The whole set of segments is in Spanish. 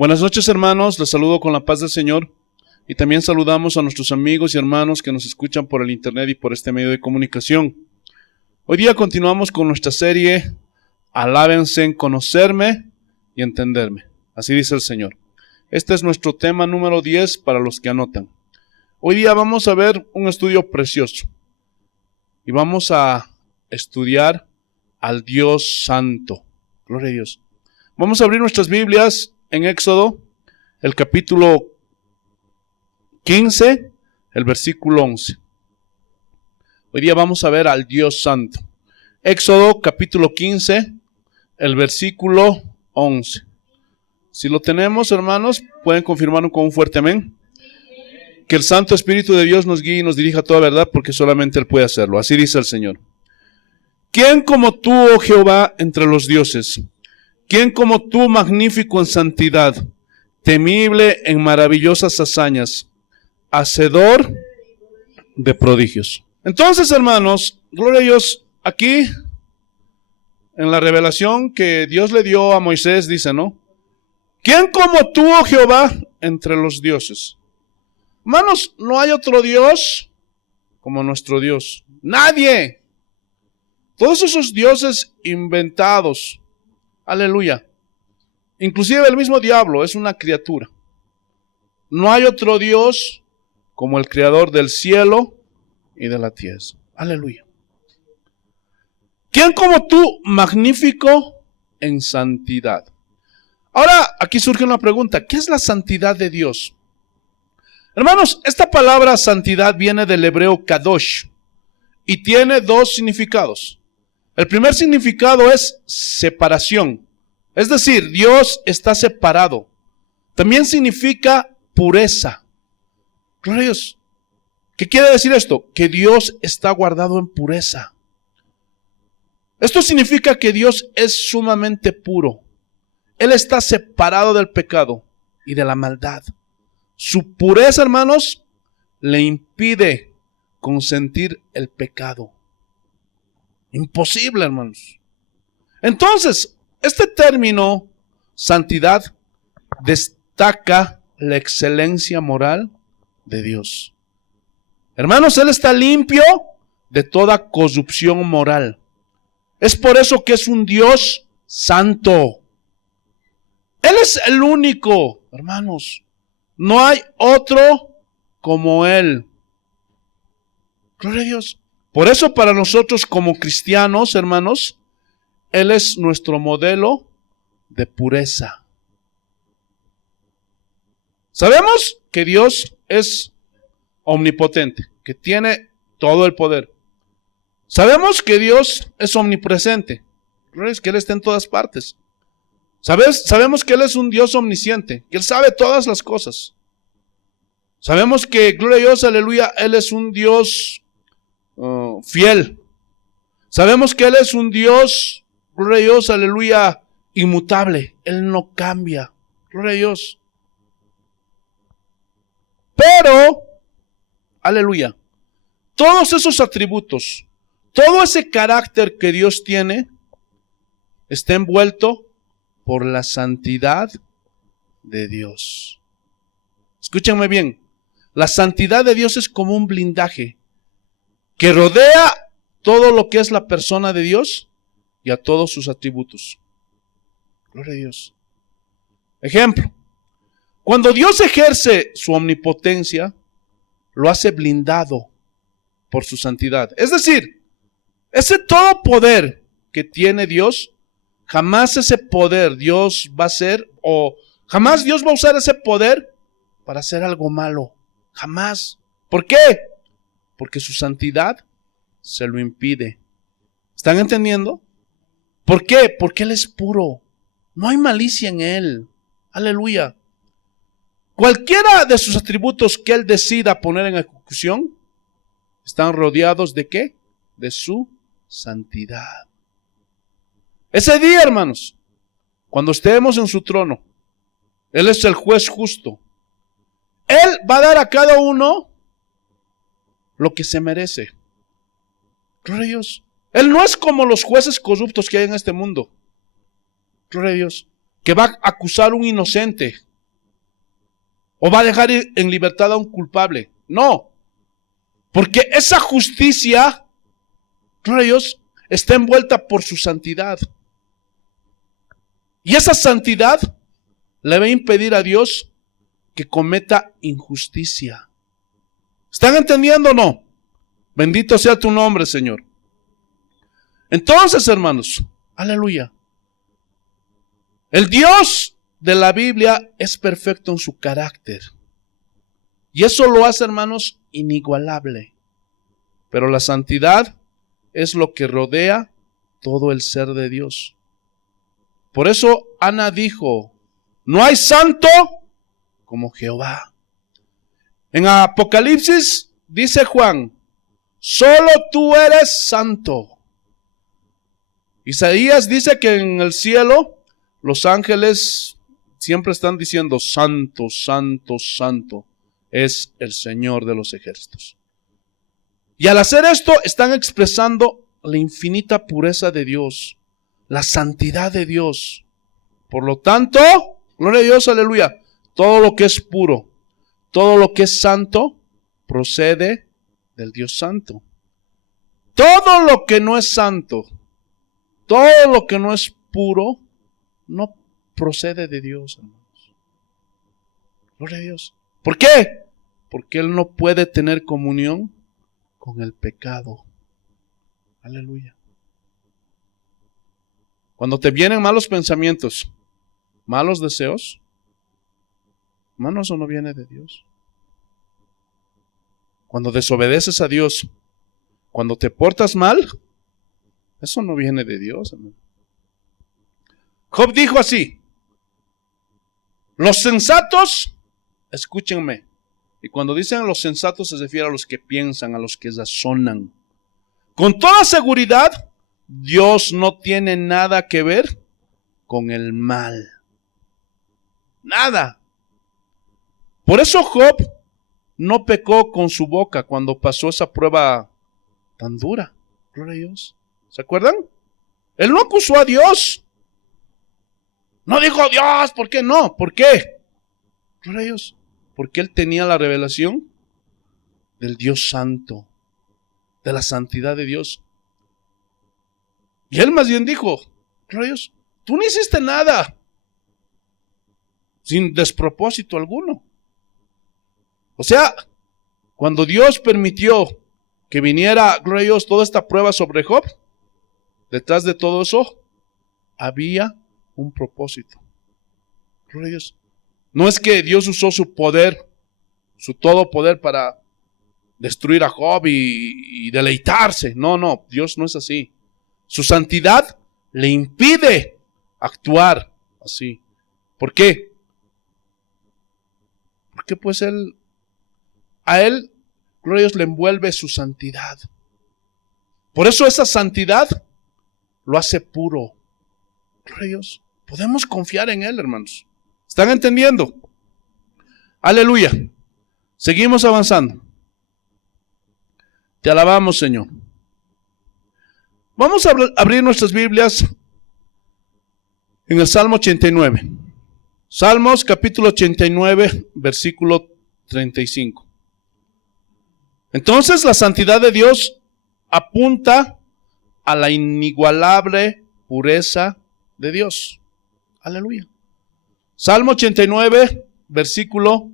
Buenas noches, hermanos, les saludo con la paz del Señor y también saludamos a nuestros amigos y hermanos que nos escuchan por el internet y por este medio de comunicación. Hoy día continuamos con nuestra serie Alábense en conocerme y entenderme. Así dice el Señor. Este es nuestro tema número 10 para los que anotan. Hoy día vamos a ver un estudio precioso y vamos a estudiar al Dios Santo. Gloria a Dios. Vamos a abrir nuestras Biblias en Éxodo, el capítulo 15, el versículo 11. Hoy día vamos a ver al Dios Santo. Éxodo, capítulo 15, el versículo 11. Si lo tenemos, hermanos, pueden confirmarlo con un fuerte amén. Que el Santo Espíritu de Dios nos guíe y nos dirija a toda verdad, porque solamente Él puede hacerlo. Así dice el Señor. ¿Quién como tú, oh Jehová, entre los dioses? ¿Quién como tú, magnífico en santidad, temible en maravillosas hazañas, hacedor de prodigios? Entonces, hermanos, gloria a Dios, aquí en la revelación que Dios le dio a Moisés, dice, ¿no? ¿Quién como tú, oh Jehová, entre los dioses? Hermanos, no hay otro Dios como nuestro Dios. Nadie. Todos esos dioses inventados. Aleluya. Inclusive el mismo diablo es una criatura. No hay otro Dios como el creador del cielo y de la tierra. Aleluya. ¿Quién como tú, magnífico en santidad? Ahora, aquí surge una pregunta. ¿Qué es la santidad de Dios? Hermanos, esta palabra santidad viene del hebreo kadosh y tiene dos significados. El primer significado es separación, es decir, Dios está separado. También significa pureza. Gloria a Dios. ¿Qué quiere decir esto? Que Dios está guardado en pureza. Esto significa que Dios es sumamente puro. Él está separado del pecado y de la maldad. Su pureza, hermanos, le impide consentir el pecado. Imposible, hermanos. Entonces, este término, santidad, destaca la excelencia moral de Dios. Hermanos, Él está limpio de toda corrupción moral. Es por eso que es un Dios santo. Él es el único, hermanos. No hay otro como Él. Gloria a Dios. Por eso para nosotros como cristianos, hermanos, Él es nuestro modelo de pureza. Sabemos que Dios es omnipotente, que tiene todo el poder. Sabemos que Dios es omnipresente, que Él está en todas partes. Sabemos que Él es un Dios omnisciente, que Él sabe todas las cosas. Sabemos que, gloria a Dios, aleluya, Él es un Dios fiel. Sabemos que Él es un Dios, gloria a Dios, aleluya, inmutable. Él no cambia, gloria a Dios. Pero, aleluya, todos esos atributos, todo ese carácter que Dios tiene, está envuelto por la santidad de Dios. Escúchenme bien, la santidad de Dios es como un blindaje que rodea todo lo que es la persona de Dios y a todos sus atributos. Gloria a Dios. Ejemplo, cuando Dios ejerce su omnipotencia, lo hace blindado por su santidad. Es decir, ese todo poder que tiene Dios, jamás ese poder Dios va a hacer, o jamás Dios va a usar ese poder para hacer algo malo. Jamás. ¿Por qué? Porque su santidad se lo impide. ¿Están entendiendo? ¿Por qué? Porque Él es puro. No hay malicia en Él. Aleluya. Cualquiera de sus atributos que Él decida poner en ejecución, están rodeados ¿de qué? De su santidad. Ese día, hermanos, cuando estemos en su trono, Él es el juez justo. Él va a dar a cada uno lo que se merece. Gloria a Dios. Él no es como los jueces corruptos que hay en este mundo. Gloria a Dios. Que va a acusar a un inocente ¿O va a dejar en libertad a un culpable? No. Porque esa justicia, gloria a Dios, está envuelta por su santidad. Y esa santidad le va a impedir a Dios que cometa injusticia. ¿Están entendiendo o no? Bendito sea tu nombre, Señor. Entonces, hermanos, aleluya. El Dios de la Biblia es perfecto en su carácter. Y eso lo hace, hermanos, inigualable. Pero la santidad es lo que rodea todo el ser de Dios. Por eso Ana dijo, no hay santo como Jehová. En Apocalipsis dice Juan, solo tú eres santo. Isaías dice que en el cielo los ángeles siempre están diciendo, santo, santo, santo es el Señor de los ejércitos. Y al hacer esto están expresando la infinita pureza de Dios, la santidad de Dios. Por lo tanto, gloria a Dios, aleluya, todo lo que es puro, todo lo que es santo, procede del Dios santo. Todo lo que no es santo, todo lo que no es puro, no procede de Dios, hermanos. Gloria a Dios. ¿Por qué? Porque Él no puede tener comunión con el pecado. Aleluya. Cuando te vienen malos pensamientos, malos deseos, hermano, eso no viene de Dios. Cuando desobedeces a Dios, cuando te portas mal, eso no viene de Dios, hermano. Job dijo así, los sensatos, escúchenme, y cuando dicen los sensatos se refiere a los que piensan, a los que razonan. Con toda seguridad, Dios no tiene nada que ver con el mal. Nada. Por eso Job no pecó con su boca cuando pasó esa prueba tan dura. Gloria a Dios. ¿Se acuerdan? Él no acusó a Dios. No dijo, Dios, ¿por qué no? ¿Por qué? Gloria a Dios. Porque él tenía la revelación del Dios santo, de la santidad de Dios. Y él más bien dijo, gloria a Dios, tú no hiciste nada sin despropósito alguno. O sea, cuando Dios permitió que viniera, gloria a Dios, toda esta prueba sobre Job, detrás de todo eso había un propósito. Gloria a Dios. No es que Dios usó su poder, su todo poder para destruir a Job y deleitarse. No, no, Dios no es así. Su santidad le impide actuar así. ¿Por qué? Porque pues a él, gloria a Dios, le envuelve su santidad. Por eso esa santidad lo hace puro. Gloria a Dios. Podemos confiar en Él, hermanos. ¿Están entendiendo? Aleluya. Seguimos avanzando. Te alabamos, Señor. Vamos a abrir nuestras Biblias en el Salmo 89. Salmos capítulo 89, versículo 35. Entonces la santidad de Dios apunta a la inigualable pureza de Dios. Aleluya. Salmo 89, versículo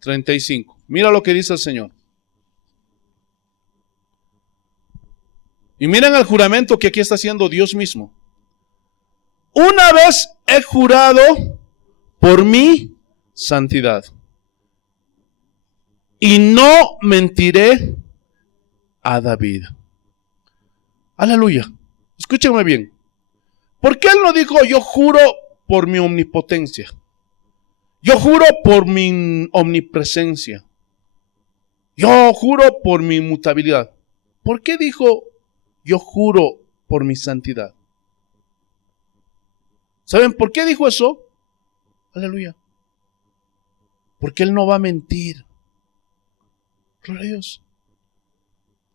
35. Mira lo que dice el Señor. Y miren el juramento que aquí está haciendo Dios mismo. Una vez he jurado por mi santidad, y no mentiré a David. Aleluya. Escúchenme bien. ¿Por qué él no dijo yo juro por mi omnipotencia? Yo juro por mi omnipresencia. Yo juro por mi inmutabilidad. ¿Por qué dijo yo juro por mi santidad? ¿Saben por qué dijo eso? Aleluya. Porque él no va a mentir. Gloria a Dios.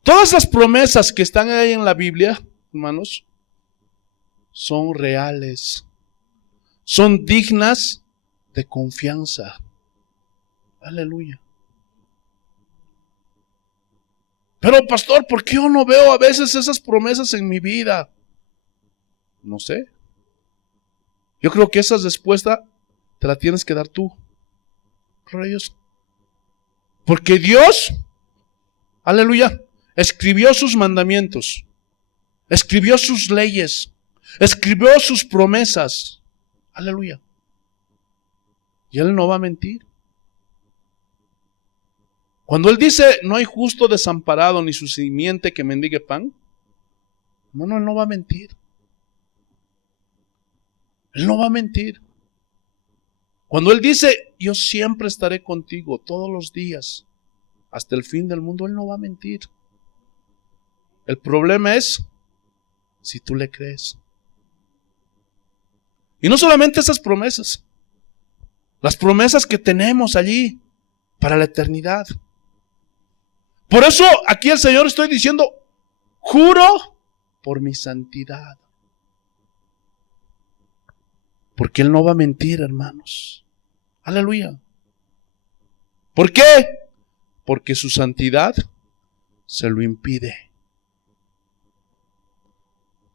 Todas las promesas que están ahí en la Biblia, hermanos, son reales. Son dignas de confianza. Aleluya. Pero pastor, ¿por qué yo no veo a veces esas promesas en mi vida? No sé. Yo creo que esa respuesta te la tienes que dar tú. Reyes. Porque Dios, aleluya, escribió sus mandamientos, escribió sus leyes, escribió sus promesas. Aleluya. Y Él no va a mentir. Cuando Él dice, no hay justo desamparado ni su simiente que mendigue pan, no, Él no va a mentir. Él no va a mentir. Cuando Él dice, yo siempre estaré contigo todos los días, hasta el fin del mundo, Él no va a mentir. El problema es si tú le crees. Y no solamente esas promesas, las promesas que tenemos allí para la eternidad. Por eso aquí el Señor estoy diciendo, juro por mi santidad. Porque Él no va a mentir, hermanos. Aleluya. ¿Por qué? Porque su santidad se lo impide.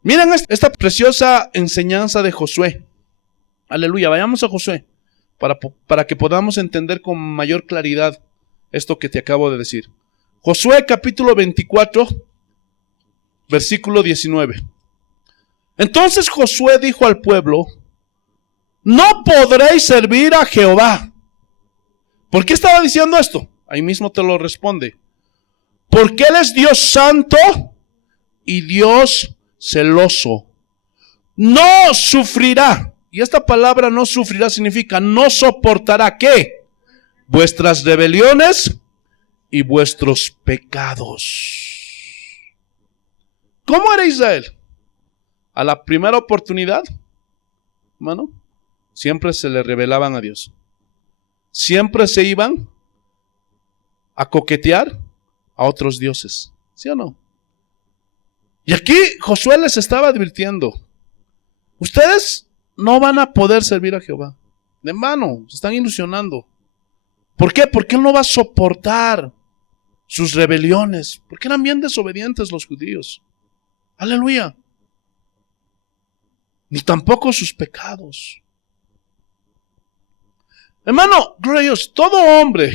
Miren esta preciosa enseñanza de Josué. Aleluya, vayamos a Josué para que podamos entender con mayor claridad esto que te acabo de decir. Josué capítulo 24, versículo 19. Entonces Josué dijo al pueblo, no podréis servir a Jehová. ¿Por qué estaba diciendo esto? Ahí mismo te lo responde. Porque Él es Dios santo y Dios celoso. No sufrirá. Y esta palabra no sufrirá significa no soportará ¿qué? Vuestras rebeliones y vuestros pecados. ¿Cómo era Israel? A la primera oportunidad, hermano, siempre se le rebelaban a Dios. Siempre se iban a coquetear a otros dioses. ¿Sí o no? Y aquí Josué les estaba advirtiendo. Ustedes no van a poder servir a Jehová. De mano, se están ilusionando. ¿Por qué? Porque Él no va a soportar sus rebeliones. Porque eran bien desobedientes los judíos. Aleluya. Ni tampoco sus pecados. Hermano, gloria a Dios, todo hombre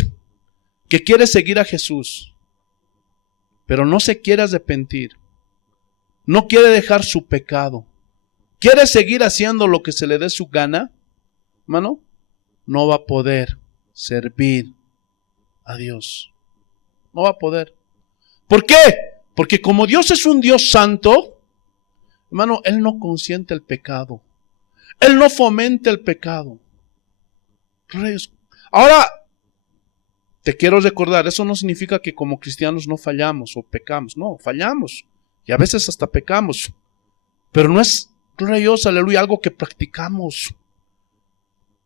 que quiere seguir a Jesús, pero no se quiere arrepentir, no quiere dejar su pecado, quiere seguir haciendo lo que se le dé su gana, hermano, no va a poder servir a Dios. No va a poder. ¿Por qué? Porque como Dios es un Dios santo, hermano, Él no consiente el pecado. Él no fomenta el pecado. Ahora, te quiero recordar, eso no significa que como cristianos no fallamos o pecamos. No, fallamos. Y a veces hasta pecamos. Pero no es, gloria a Dios, aleluya, algo que practicamos.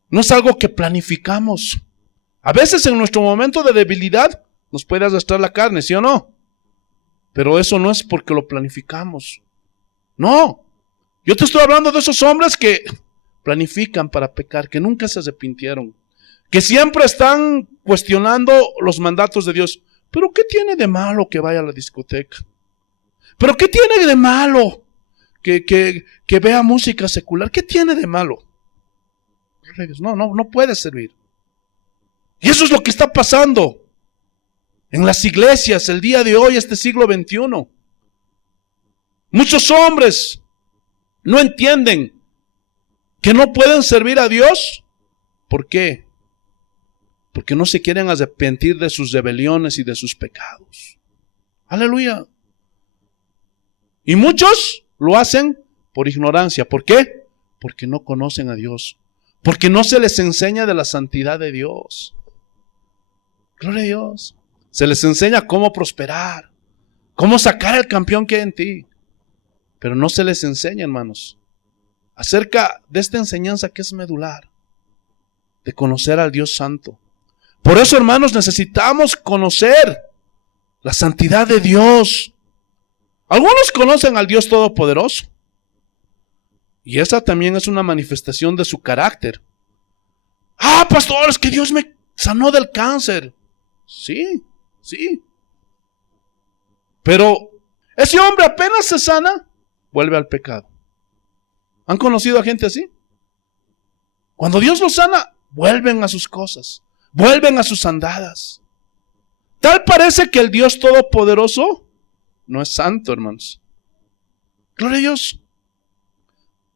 No es algo que planificamos. A veces en nuestro momento de debilidad nos puede arrastrar la carne, ¿sí o no? Pero eso no es porque lo planificamos. No. Yo te estoy hablando de esos hombres que planifican para pecar, que nunca se arrepintieron, que siempre están cuestionando los mandatos de Dios. ¿Pero qué tiene de malo que vaya a la discoteca? ¿Pero qué tiene de malo que vea música secular? ¿Qué tiene de malo? No puede servir. Y eso es lo que está pasando en las iglesias el día de hoy, este siglo XXI. Muchos hombres no entienden que no pueden servir a Dios. ¿Por qué? Porque no se quieren arrepentir de sus rebeliones y de sus pecados. Aleluya. Y muchos lo hacen por ignorancia. ¿Por qué? Porque no conocen a Dios. Porque no se les enseña de la santidad de Dios. Gloria a Dios. Se les enseña cómo prosperar, cómo sacar el campeón que hay en ti. Pero no se les enseña, hermanos, acerca de esta enseñanza que es medular, de conocer al Dios Santo. Por eso, hermanos, necesitamos conocer la santidad de Dios. Algunos conocen al Dios Todopoderoso, y esa también es una manifestación de su carácter. Pastor, es que Dios me Sanó del cáncer. Sí, sí. Pero ese hombre apenas se sana, vuelve al pecado. ¿Han conocido a gente así? Cuando Dios los sana, vuelven a sus cosas, vuelven a sus andadas. Tal parece que el Dios Todopoderoso no es santo, hermanos. Gloria a Dios.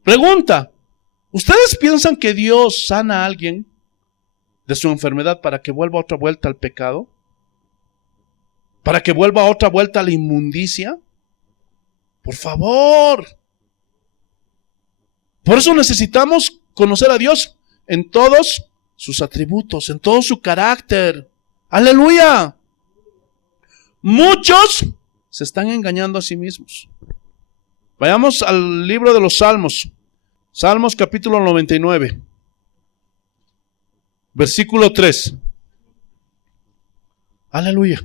Pregunta, ¿ustedes piensan que Dios sana a alguien de su enfermedad para que vuelva otra vuelta al pecado? ¿Para que vuelva otra vuelta a la inmundicia? Por favor. Por eso necesitamos conocer a Dios en todos sus atributos, en todo su carácter. ¡Aleluya! Muchos se están engañando a sí mismos. Vayamos al libro de los Salmos. Salmos capítulo 99. Versículo 3. Aleluya.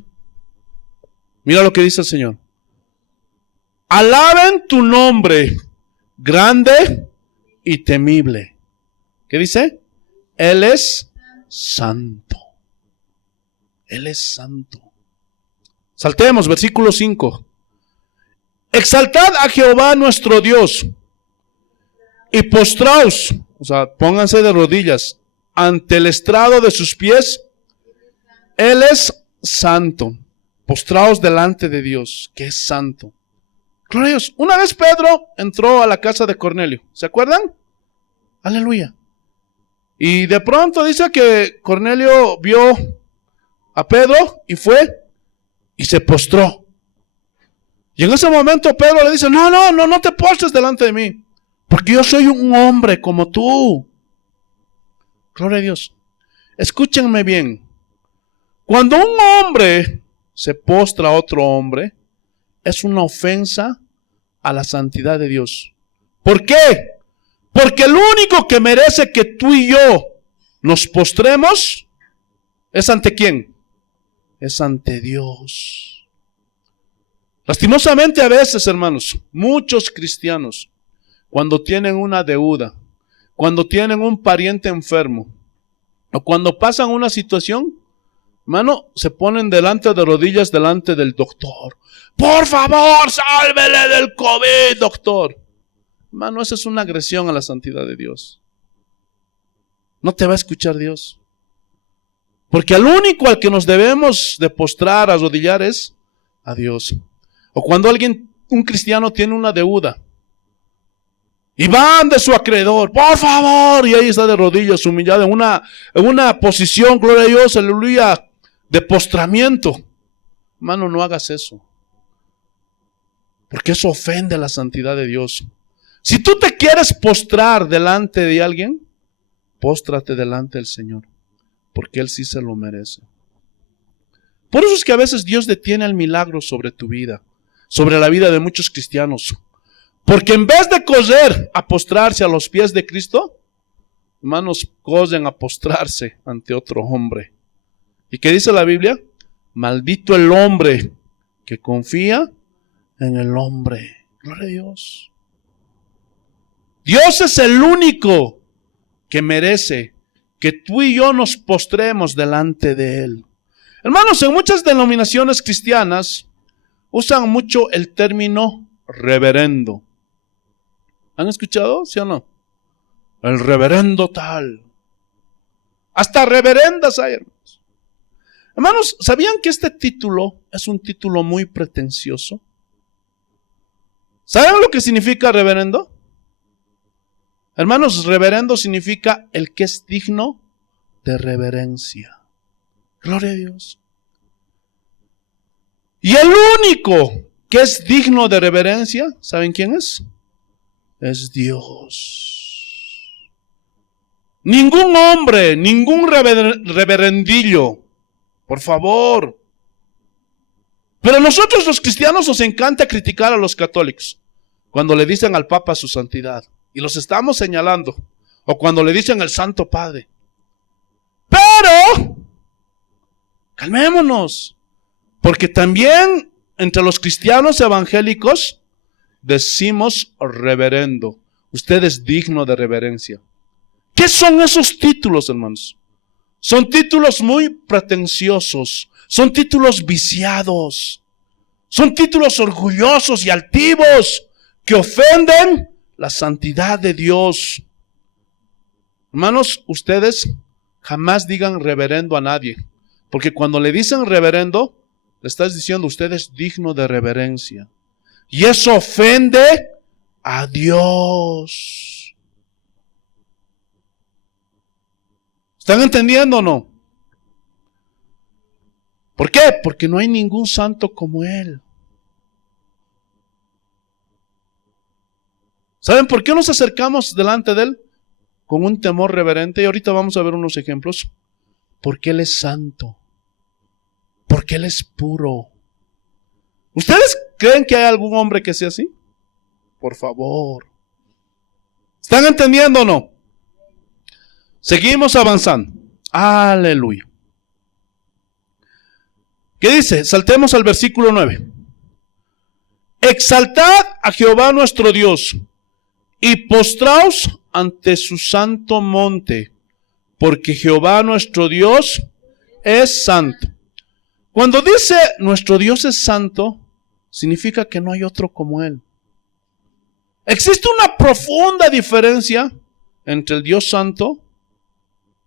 Mira lo que dice el Señor. Alaben tu nombre, grande y temible. ¿Qué dice? Él es santo. Él es santo. Saltemos, versículo 5. Exaltad a Jehová nuestro Dios y postraos, o sea, pónganse de rodillas ante el estrado de sus pies. Él es santo. Postraos delante de Dios, que es santo. Gloria a Dios. Una vez Pedro entró a la casa de Cornelio. ¿Se acuerdan? Aleluya. Y de pronto dice que Cornelio vio a Pedro y fue y se postró. Y en ese momento Pedro le dice, no te postres delante de mí, porque yo soy un hombre como tú. Gloria a Dios. Escúchenme bien. Cuando un hombre se postra a otro hombre, es una ofensa a la santidad de Dios. ¿Por qué? Porque el único que merece que tú y yo nos postremos es ante ¿quién? Es ante Dios. Lastimosamente a veces, hermanos, muchos cristianos, cuando tienen una deuda, cuando tienen un pariente enfermo, o cuando pasan una situación, hermano, se ponen delante de rodillas delante del doctor. Por favor, sálvele del COVID, doctor. Hermano, esa es una agresión a la santidad de Dios. No te va a escuchar Dios. Porque al único al que nos debemos de postrar, arrodillar es a Dios. O cuando un cristiano tiene una deuda y van de su acreedor, por favor, y ahí está de rodillas, humillado, en una posición, gloria a Dios, aleluya, de postramiento. Hermano, no hagas eso, porque eso ofende a la santidad de Dios. Si tú te quieres postrar delante de alguien, póstrate delante del Señor, porque Él sí se lo merece. Por eso es que a veces Dios detiene el milagro sobre tu vida, sobre la vida de muchos cristianos, porque en vez de correr a postrarse a los pies de Cristo, hermanos, corren a postrarse ante otro hombre. ¿Y qué dice la Biblia? Maldito el hombre que confía en el hombre. Gloria a Dios. Dios es el único que merece que tú y yo nos postremos delante de Él. Hermanos, en muchas denominaciones cristianas usan mucho el término reverendo. ¿Han escuchado? ¿Sí o no? El reverendo tal. Hasta reverendas hay, hermanos. Hermanos, ¿sabían que este título es un título muy pretencioso? ¿Saben lo que significa reverendo? Hermanos, reverendo significa el que es digno de reverencia. Gloria a Dios. Y el único que es digno de reverencia, ¿saben quién es? Es Dios. Ningún hombre, ningún reverendillo, por favor. Pero a nosotros los cristianos nos encanta criticar a los católicos cuando le dicen al Papa su santidad y los estamos señalando, o cuando le dicen al Santo Padre. Pero calmémonos, porque también entre los cristianos evangélicos decimos reverendo. Usted es digno de reverencia. ¿Qué son esos títulos, hermanos? Son títulos muy pretenciosos, son títulos viciados, son títulos orgullosos y altivos que ofenden la santidad de Dios. Hermanos, ustedes jamás digan reverendo a nadie, porque cuando le dicen reverendo, le estás diciendo usted es digno de reverencia. Y eso ofende a Dios. ¿Están entendiendo o no? ¿Por qué? Porque no hay ningún santo como Él. ¿Saben por qué nos acercamos delante de Él? Con un temor reverente. Y ahorita vamos a ver unos ejemplos. Porque Él es santo. Porque Él es puro. ¿Ustedes creen que hay algún hombre que sea así? Por favor. ¿Están entendiendo o no? Seguimos avanzando. Aleluya. ¿Qué dice? Saltemos al versículo 9. Exaltad a Jehová nuestro Dios y postraos ante su santo monte, porque Jehová nuestro Dios es santo. Cuando dice nuestro Dios es santo, significa que no hay otro como Él. Existe una profunda diferencia entre el Dios santo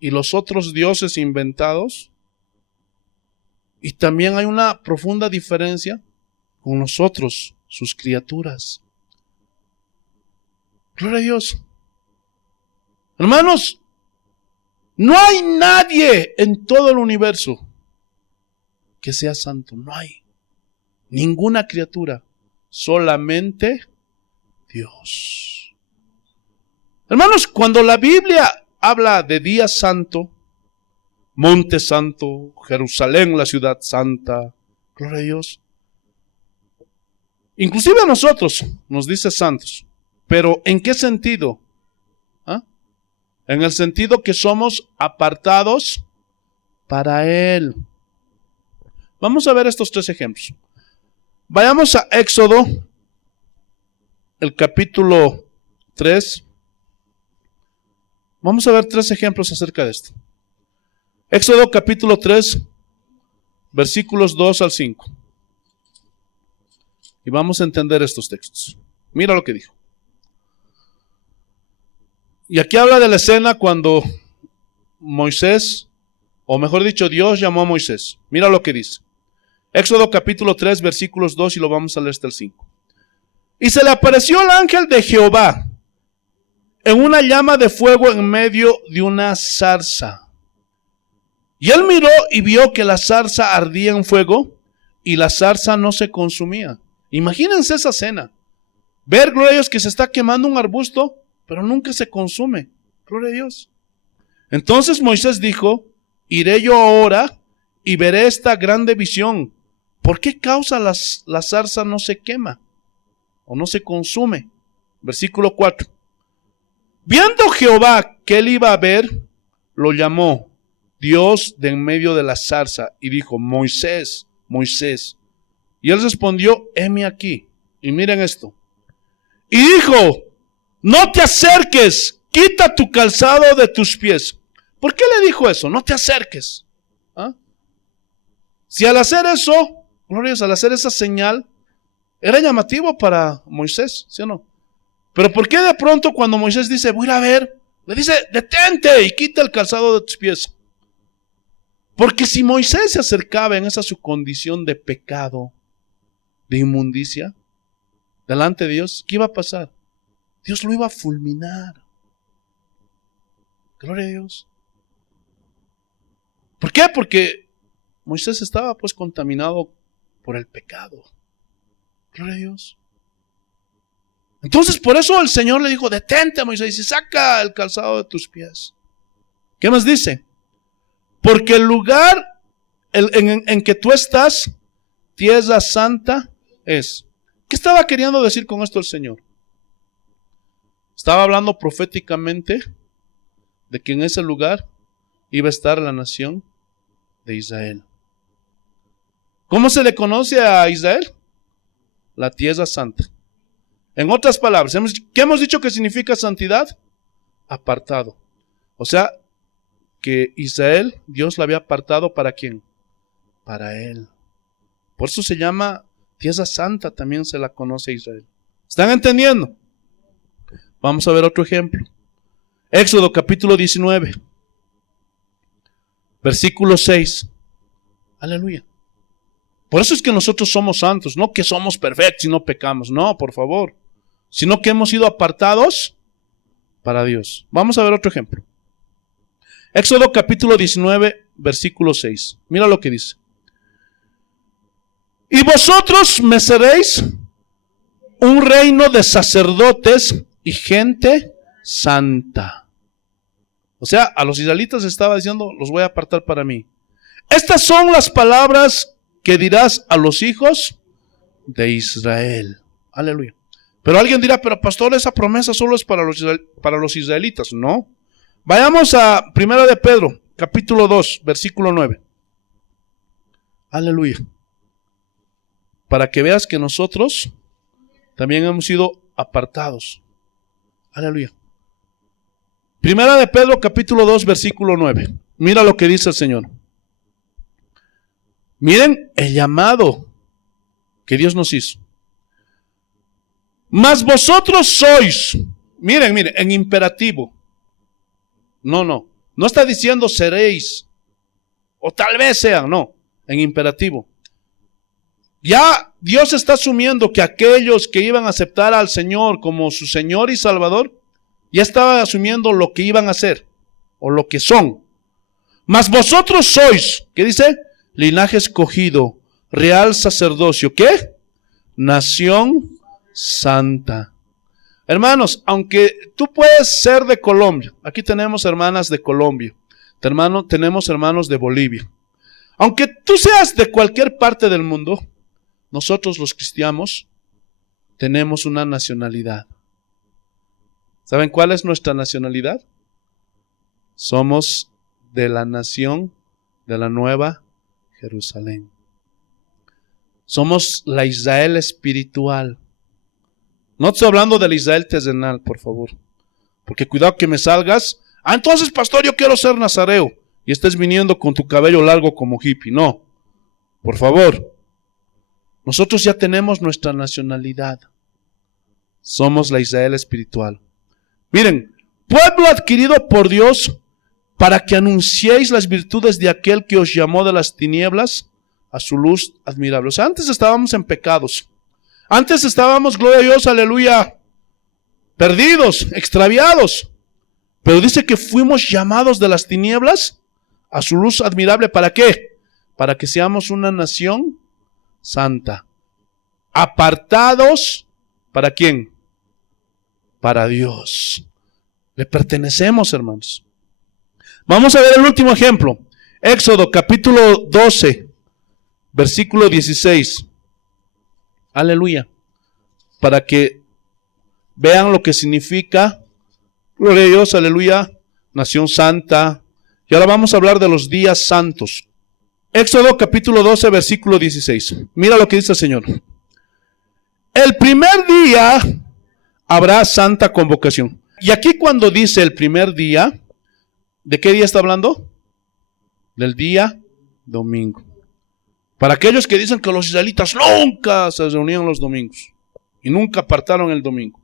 y los otros dioses inventados. Y también hay una profunda diferencia con nosotros, sus criaturas. Gloria a Dios. Hermanos, no hay nadie en todo el universo que sea santo. No hay ninguna criatura, solamente Dios. Hermanos, cuando la Biblia habla de día santo, monte santo, Jerusalén, la ciudad santa, gloria a Dios. Inclusive a nosotros nos dice santos, pero ¿en qué sentido? ¿Ah? En el sentido que somos apartados para Él. Vamos a ver estos tres ejemplos. Vayamos a Éxodo, el capítulo 3. Vamos a ver tres ejemplos acerca de esto. Éxodo capítulo 3, versículos 2 al 5. Y vamos a entender estos textos. Mira lo que dijo. Y aquí habla de la escena cuando Moisés, o mejor dicho, Dios llamó a Moisés. Mira lo que dice. Éxodo capítulo 3, versículos 2 y lo vamos a leer hasta el 5. Y se le apareció el ángel de Jehová en una llama de fuego en medio de una zarza. Y él miró y vio que la zarza ardía en fuego y la zarza no se consumía. Imagínense esa escena. Ver, gloria a Dios, que se está quemando un arbusto, pero nunca se consume. Gloria a Dios. Entonces Moisés dijo, iré yo ahora y veré esta grande visión. ¿Por qué causa la zarza no se quema o no se consume? Versículo 4. Viendo Jehová que él iba a ver, lo llamó Dios de en medio de la zarza y dijo, Moisés, Moisés. Y él respondió, heme aquí. Y miren esto. Y dijo, no te acerques, quita tu calzado de tus pies. ¿Por qué le dijo eso? No te acerques. ¿Ah? Si al hacer eso, glorias, al hacer esa señal, era llamativo para Moisés, ¿sí o no? Pero ¿por qué de pronto cuando Moisés dice, voy a ver, le dice, detente y quita el calzado de tus pies? Porque si Moisés se acercaba en esa su condición de pecado, de inmundicia, delante de Dios, ¿qué iba a pasar? Dios lo iba a fulminar. Gloria a Dios. ¿Por qué? Porque Moisés estaba pues contaminado por el pecado. Gloria a Dios. Entonces por eso el Señor le dijo, detente Moisés y saca el calzado de tus pies. ¿Qué más dice? Porque el lugar en que tú estás, tierra santa es. ¿Qué estaba queriendo decir con esto el Señor? Estaba hablando proféticamente de que en ese lugar iba a estar la nación de Israel. ¿Cómo se le conoce a Israel? La tierra santa. En otras palabras, ¿qué hemos dicho que significa santidad? Apartado. O sea, que Israel, Dios la había apartado ¿para quién? Para él. Por eso se llama Tierra Santa, también se la conoce a Israel. ¿Están entendiendo? Vamos a ver otro ejemplo. Éxodo capítulo 19, versículo 6. Aleluya. Por eso es que nosotros somos santos, no que somos perfectos y no pecamos, no, por favor, sino que hemos sido apartados para Dios. Vamos a ver otro ejemplo. Éxodo capítulo 19, versículo 6. Mira lo que dice. Y vosotros me seréis un reino de sacerdotes y gente santa. O sea, a los israelitas estaba diciendo, los voy a apartar para mí. Estas son las palabras que dirás a los hijos de Israel. Aleluya. Pero alguien dirá, pero pastor, esa promesa solo es para los israelitas. No. Vayamos a 1 de Pedro, capítulo 2, versículo 9. Aleluya. Para que veas que nosotros también hemos sido apartados. Aleluya. 1 de Pedro, capítulo 2, versículo 9. Mira lo que dice el Señor. Miren el llamado que Dios nos hizo. Mas vosotros sois, miren, en imperativo. No está diciendo seréis, o tal vez sean, no, en imperativo. Ya Dios está asumiendo que aquellos que iban a aceptar al Señor como su Señor y Salvador, ya estaban asumiendo lo que iban a hacer, o lo que son. Mas vosotros sois, ¿qué dice? Linaje escogido, real sacerdocio, ¿qué? Nación santa. Hermanos, aunque tú puedes ser de Colombia, aquí tenemos hermanas de Colombia, tenemos hermanos de Bolivia. Aunque tú seas de cualquier parte del mundo, nosotros los cristianos tenemos una nacionalidad. ¿Saben cuál es nuestra nacionalidad? Somos de la nación de la Nueva Jerusalén. Somos la Israel espiritual. No estoy hablando del Israel terrenal, por favor. Porque cuidado que me salgas. Entonces, pastor, yo quiero ser nazareo. Y estés viniendo con tu cabello largo como hippie. No, por favor. Nosotros ya tenemos nuestra nacionalidad. Somos la Israel espiritual. Miren, pueblo adquirido por Dios para que anunciéis las virtudes de aquel que os llamó de las tinieblas a su luz admirable. O sea, antes estábamos en pecados. Antes estábamos, gloria a Dios, aleluya, perdidos, extraviados. Pero dice que fuimos llamados de las tinieblas a su luz admirable. ¿Para qué? Para que seamos una nación santa. Apartados, ¿para quién? Para Dios. Le pertenecemos, hermanos. Vamos a ver el último ejemplo. Éxodo capítulo 12, versículo 16. Aleluya. Para que vean lo que significa, gloria a Dios, aleluya, nación santa. Y ahora vamos a hablar de los días santos. Éxodo capítulo 12, versículo 16. Mira lo que dice el Señor. El primer día habrá santa convocación. Y aquí cuando dice el primer día, ¿de qué día está hablando? Del día domingo. Para aquellos que dicen que los israelitas nunca se reunían los domingos y nunca apartaron el domingo.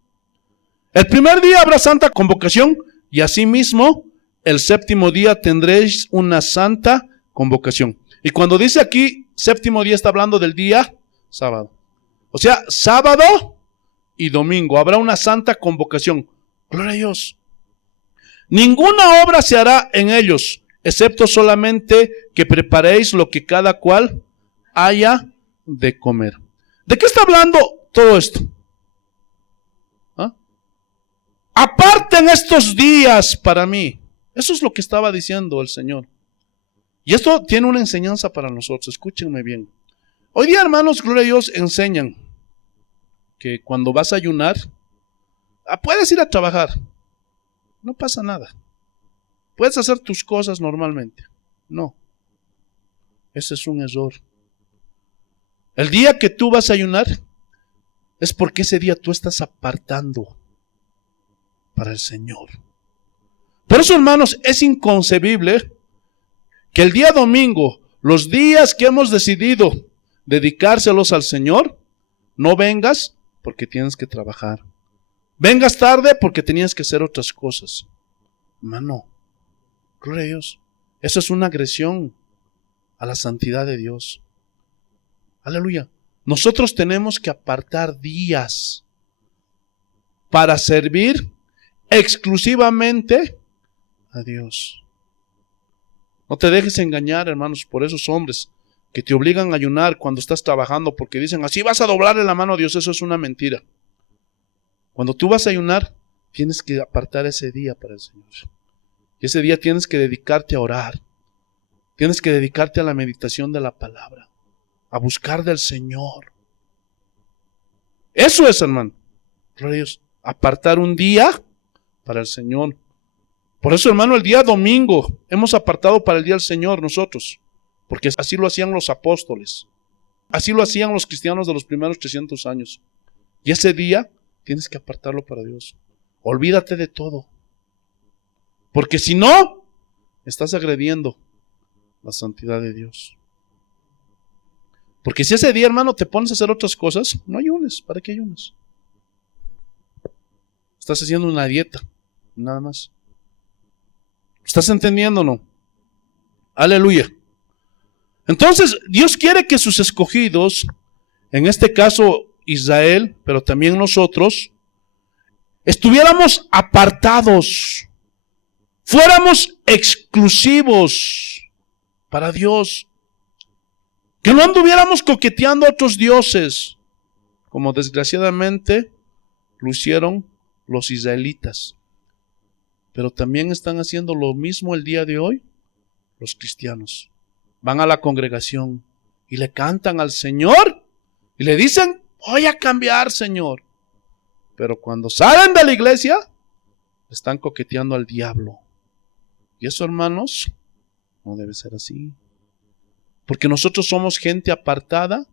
El primer día habrá santa convocación y asimismo el séptimo día tendréis una santa convocación. Y cuando dice aquí séptimo día está hablando del día sábado. O sea, sábado y domingo habrá una santa convocación. Gloria a Dios. Ninguna obra se hará en ellos, excepto solamente que preparéis lo que cada cual haya de comer. ¿De qué está hablando todo esto? ¿Ah? Aparten estos días para mí. Eso es lo que estaba diciendo el Señor. Y esto tiene una enseñanza para nosotros. Escúchenme bien. Hoy día, hermanos, gloria a Dios, enseñan que cuando vas a ayunar, puedes ir a trabajar. No pasa nada. Puedes hacer tus cosas normalmente. No. Ese es un error. El día que tú vas a ayunar es porque ese día tú estás apartando para el Señor. Por eso, hermanos, es inconcebible que el día domingo, los días que hemos decidido dedicárselos al Señor, no vengas porque tienes que trabajar. Vengas tarde porque tenías que hacer otras cosas. Hermano, gloria a Dios. Eso es una agresión a la santidad de Dios. Aleluya. Nosotros tenemos que apartar días para servir exclusivamente a Dios. No te dejes engañar, hermanos, por esos hombres que te obligan a ayunar cuando estás trabajando porque dicen, así vas a doblarle la mano a Dios. Eso es una mentira. Cuando tú vas a ayunar, tienes que apartar ese día para el Señor. Y ese día tienes que dedicarte a orar. Tienes que dedicarte a la meditación de la palabra, a buscar del Señor. Eso es, hermano. Gloria a Dios. Apartar un día para el Señor. Por eso, hermano, el día domingo hemos apartado para el día del Señor nosotros, porque así lo hacían los apóstoles, así lo hacían los cristianos de los primeros 300 años. Y ese día tienes que apartarlo para Dios. Olvídate de todo, porque si no, estás agrediendo la santidad de Dios. Porque si ese día, hermano, te pones a hacer otras cosas, no ayunes. ¿Para qué ayunas? Estás haciendo una dieta, nada más. ¿Estás entendiendo o no? Aleluya. Entonces, Dios quiere que sus escogidos, en este caso Israel, pero también nosotros, estuviéramos apartados, fuéramos exclusivos para Dios, que no anduviéramos coqueteando a otros dioses, como desgraciadamente lo hicieron los israelitas. Pero también están haciendo lo mismo el día de hoy los cristianos. Van a la congregación y le cantan al Señor y le dicen, voy a cambiar, Señor. Pero cuando salen de la iglesia, están coqueteando al diablo. Y eso, hermanos, no debe ser así. Porque nosotros somos gente apartada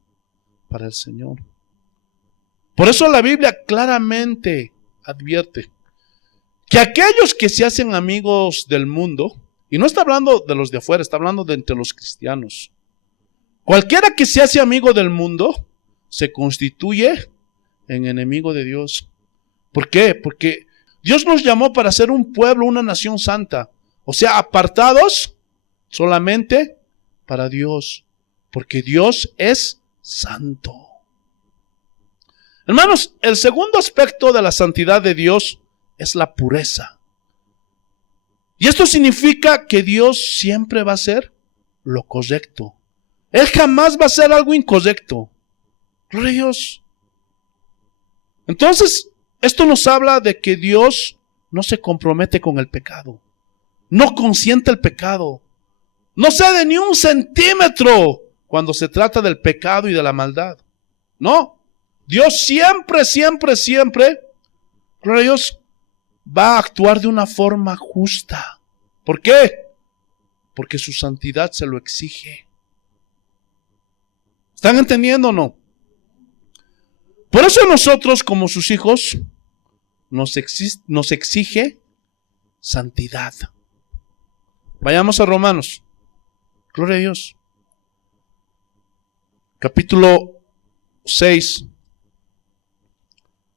para el Señor. Por eso la Biblia claramente advierte que aquellos que se hacen amigos del mundo, y no está hablando de los de afuera, está hablando de entre los cristianos. Cualquiera que se hace amigo del mundo, se constituye en enemigo de Dios. ¿Por qué? Porque Dios nos llamó para ser un pueblo, una nación santa. O sea, apartados solamente para Dios. Porque Dios es santo. Hermanos, el segundo aspecto de la santidad de Dios es la pureza. Y esto significa que Dios siempre va a hacer lo correcto. Él jamás va a hacer algo incorrecto. Gloria a Dios. Entonces, esto nos habla de que Dios no se compromete con el pecado. No consiente el pecado. No cede ni un centímetro cuando se trata del pecado y de la maldad. No. Dios siempre, siempre, siempre, gloria a Dios, va a actuar de una forma justa. ¿Por qué? Porque su santidad se lo exige. ¿Están entendiendo o no? Por eso nosotros, como sus hijos, nos exige santidad. Vayamos a Romanos. Gloria a Dios. Capítulo 6.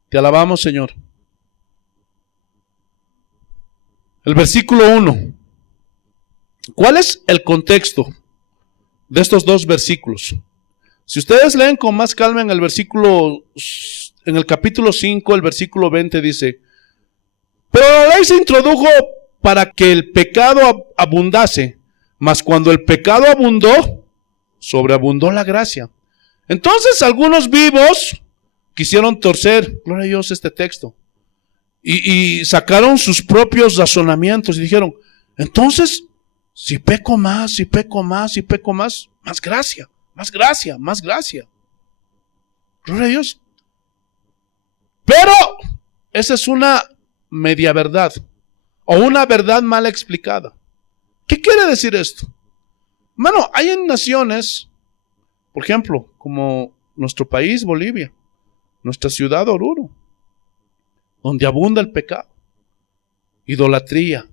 Te alabamos, Señor. El versículo 1. ¿Cuál es el contexto de estos dos versículos? Si ustedes leen con más calma en el capítulo 5, el versículo 20 dice, pero la ley se introdujo para que el pecado abundase, mas cuando el pecado abundó, sobreabundó la gracia. Entonces algunos vivos quisieron torcer, gloria a Dios, este texto. Y sacaron sus propios razonamientos y dijeron, entonces, si peco más, si peco más, si peco más, más gracia, más gracia, más gracia. Gloria a Dios. Pero esa es una media verdad o una verdad mal explicada. ¿Qué quiere decir esto? Hermano, hay en naciones, por ejemplo, como nuestro país, Bolivia, nuestra ciudad, Oruro, donde abunda el pecado, idolatría,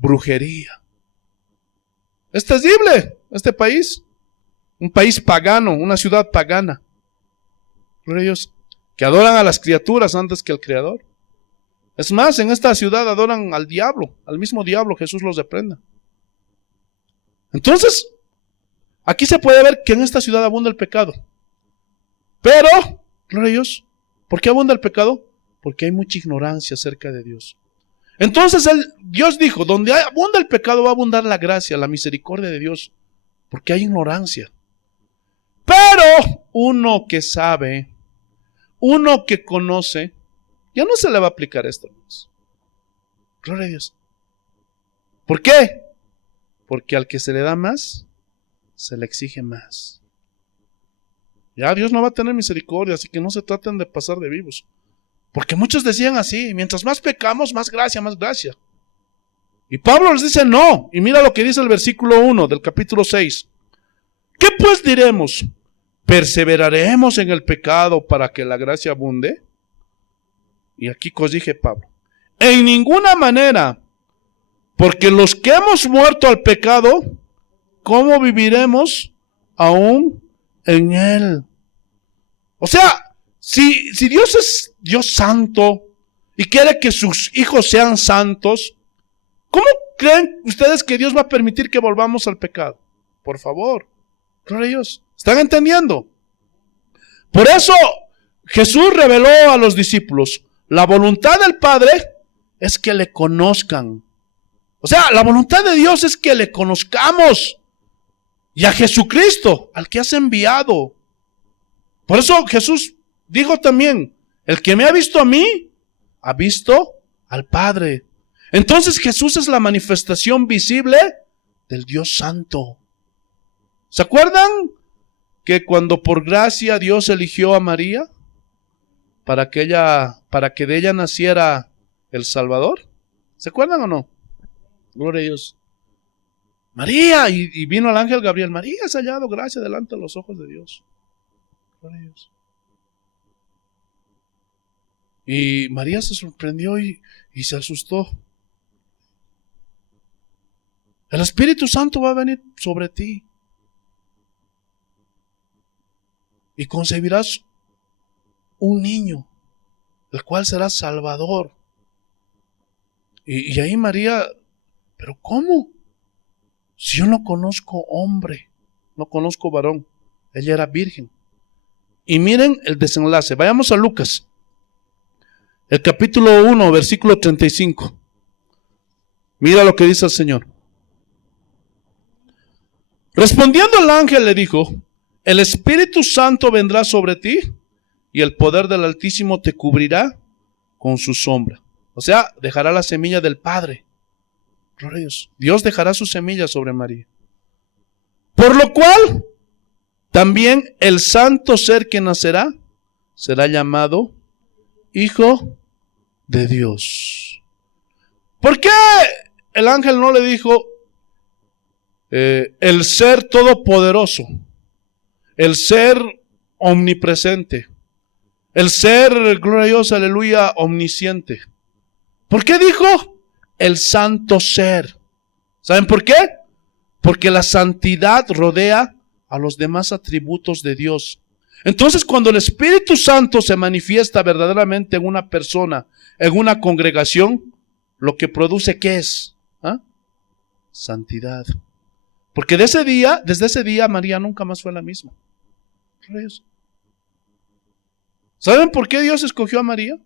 brujería. Es terrible este país. Un país pagano, una ciudad pagana. Gloria a Dios. Que adoran a las criaturas antes que al Creador. Es más, en esta ciudad adoran al diablo, al mismo diablo. Jesús los reprenda. Entonces, aquí se puede ver que en esta ciudad abunda el pecado. Pero, gloria a Dios, ¿por qué abunda el pecado? Porque hay mucha ignorancia acerca de Dios. Entonces Dios dijo, donde abunda el pecado va a abundar la gracia, la misericordia de Dios, porque hay ignorancia. Pero uno que sabe, uno que conoce, ya no se le va a aplicar esto más. Gloria a Dios. ¿Por qué? Porque al que se le da más, se le exige más. Ya Dios no va a tener misericordia, así que no se traten de pasar de vivos. Porque muchos decían así, mientras más pecamos, más gracia, más gracia. Y Pablo les dice no, y mira lo que dice el versículo 1 del capítulo 6. ¿Qué pues diremos? ¿Perseveraremos en el pecado para que la gracia abunde? Y aquí corrige Pablo. En ninguna manera, porque los que hemos muerto al pecado, ¿cómo viviremos aún en él? O sea, si Dios es Dios santo y quiere que sus hijos sean santos, ¿cómo creen ustedes que Dios va a permitir que volvamos al pecado? Por favor, gloria a Dios. ¿Están entendiendo? Por eso Jesús reveló a los discípulos, la voluntad del Padre es que le conozcan. O sea, la voluntad de Dios es que le conozcamos. Y a Jesucristo, al que has enviado. Por eso Jesús dijo también, el que me ha visto a mí, ha visto al Padre. Entonces Jesús es la manifestación visible del Dios Santo. ¿Se acuerdan que cuando por gracia Dios eligió a María para que de ella naciera el Salvador? ¿Se acuerdan o no? Gloria a Dios. María, y vino el ángel Gabriel. María has hallado gracia delante de los ojos de Dios. Gloria a Dios. Y María se sorprendió y se asustó. El Espíritu Santo va a venir sobre ti. Y concebirás un niño, el cual será Salvador. Y ahí María, ¿pero cómo? Si yo no conozco hombre, no conozco varón. Ella era virgen. Y miren el desenlace. Vayamos a Lucas. El capítulo 1, versículo 35. Mira lo que dice el Señor. Respondiendo el ángel le dijo, el Espíritu Santo vendrá sobre ti y el poder del Altísimo te cubrirá con su sombra. O sea, dejará la semilla del Padre. Gloria a Dios. Dios dejará su semilla sobre María. Por lo cual, también el santo ser que nacerá será llamado Hijo de Dios. ¿Por qué el ángel no le dijo el ser todopoderoso, el ser omnipresente, el ser, gloria a Dios, aleluya, omnisciente? ¿Por qué dijo el santo ser? ¿Saben por qué? Porque la santidad rodea a los demás atributos de Dios. Entonces, cuando el Espíritu Santo se manifiesta verdaderamente en una persona, en una congregación, lo que produce, ¿qué es? Santidad. Porque desde ese día, María nunca más fue la misma. ¿Saben por qué Dios escogió a María?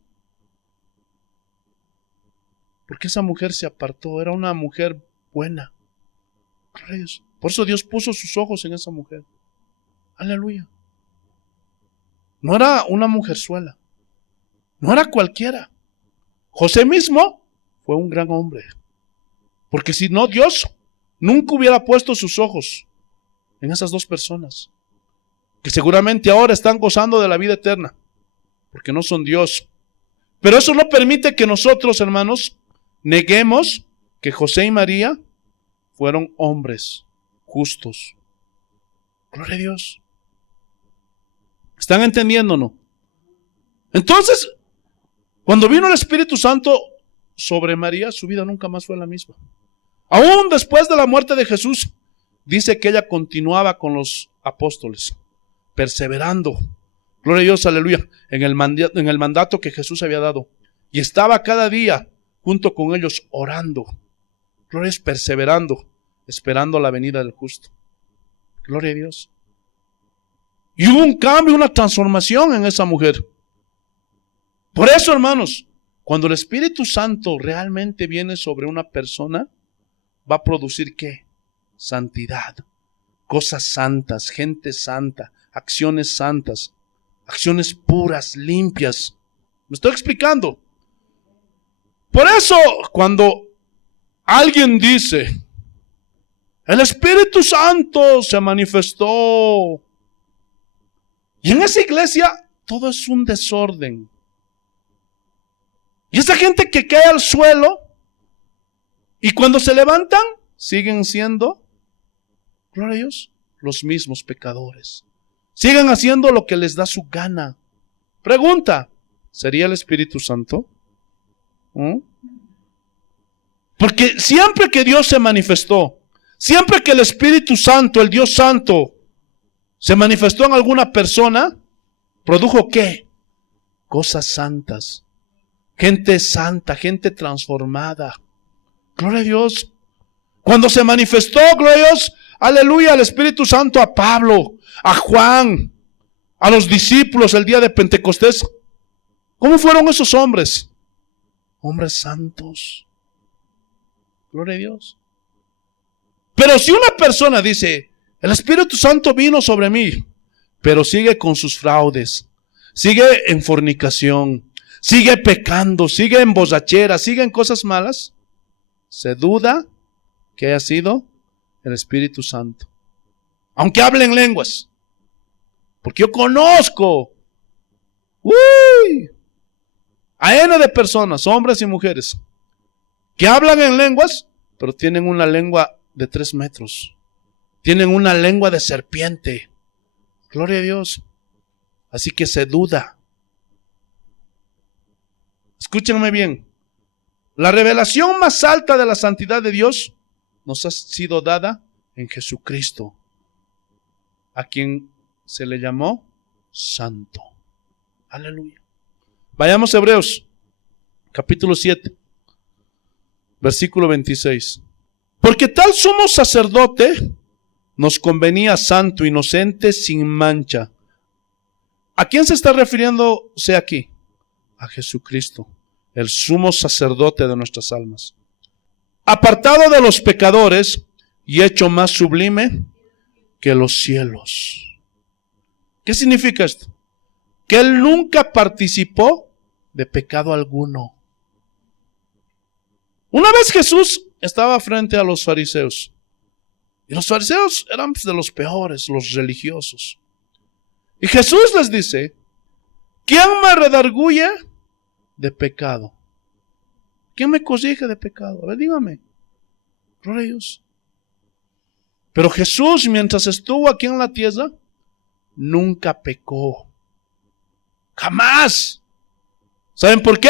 Porque esa mujer se apartó, era una mujer buena. Por eso Dios puso sus ojos en esa mujer. Aleluya. No era una mujerzuela, no era cualquiera. José mismo fue un gran hombre. Porque si no, Dios nunca hubiera puesto sus ojos en esas dos personas, que seguramente ahora están gozando de la vida eterna, porque no son Dios. Pero eso no permite que nosotros, hermanos, neguemos que José y María fueron hombres justos. Gloria a Dios. ¿Están entendiendo o no? Entonces, cuando vino el Espíritu Santo sobre María, su vida nunca más fue la misma. Aún después de la muerte de Jesús, dice que ella continuaba con los apóstoles, perseverando. Gloria a Dios, aleluya, en el mandato que Jesús había dado. Y estaba cada día junto con ellos orando. Gloria a Dios, perseverando, esperando la venida del justo. Gloria a Dios. Y hubo un cambio, una transformación en esa mujer. Por eso, hermanos, cuando el Espíritu Santo realmente viene sobre una persona, va a producir ¿qué? Santidad, cosas santas, gente santa, acciones santas, acciones puras, limpias. ¿Me estoy explicando? Por eso, cuando alguien dice, el Espíritu Santo se manifestó, y en esa iglesia todo es un desorden. Y esa gente que cae al suelo, y cuando se levantan, siguen siendo, gloria a Dios, los mismos pecadores. Siguen haciendo lo que les da su gana. Pregunta, ¿sería el Espíritu Santo? Porque siempre que Dios se manifestó, siempre que el Espíritu Santo, el Dios Santo, se manifestó en alguna persona, ¿produjo qué? Cosas santas, gente santa, gente transformada. Gloria a Dios. Cuando se manifestó, gloria a Dios, aleluya, el Espíritu Santo a Pablo, a Juan, a los discípulos el día de Pentecostés, ¿cómo fueron esos hombres? Hombres santos. Gloria a Dios. Pero si una persona dice, el Espíritu Santo vino sobre mí, pero sigue con sus fraudes, sigue en fornicación, sigue pecando, sigue en borrachera, sigue en cosas malas, se duda que haya sido el Espíritu Santo. Aunque hable en lenguas. Porque yo conozco a N de personas, hombres y mujeres, que hablan en lenguas, pero tienen una lengua de 3 metros. Tienen una lengua de serpiente. Gloria a Dios. Así que se duda. Escúchenme bien. La revelación más alta de la santidad de Dios nos ha sido dada en Jesucristo, a quien se le llamó santo. Aleluya. Vayamos a Hebreos, capítulo 7, versículo 26. Porque tal sumo sacerdote nos convenía santo, inocente, sin mancha. ¿A quién se está refiriéndose aquí? A Jesucristo, el sumo sacerdote de nuestras almas. Apartado de los pecadores y hecho más sublime que los cielos. ¿Qué significa esto? Que Él nunca participó de pecado alguno. Una vez Jesús estaba frente a los fariseos. Y los fariseos eran de los peores, los religiosos. Y Jesús les dice, ¿quién me redarguye de pecado? ¿Quién me corrige de pecado? A ver, dígame. Gloria a Dios. Pero Jesús, mientras estuvo aquí en la tierra, nunca pecó. Jamás. ¿Saben por qué?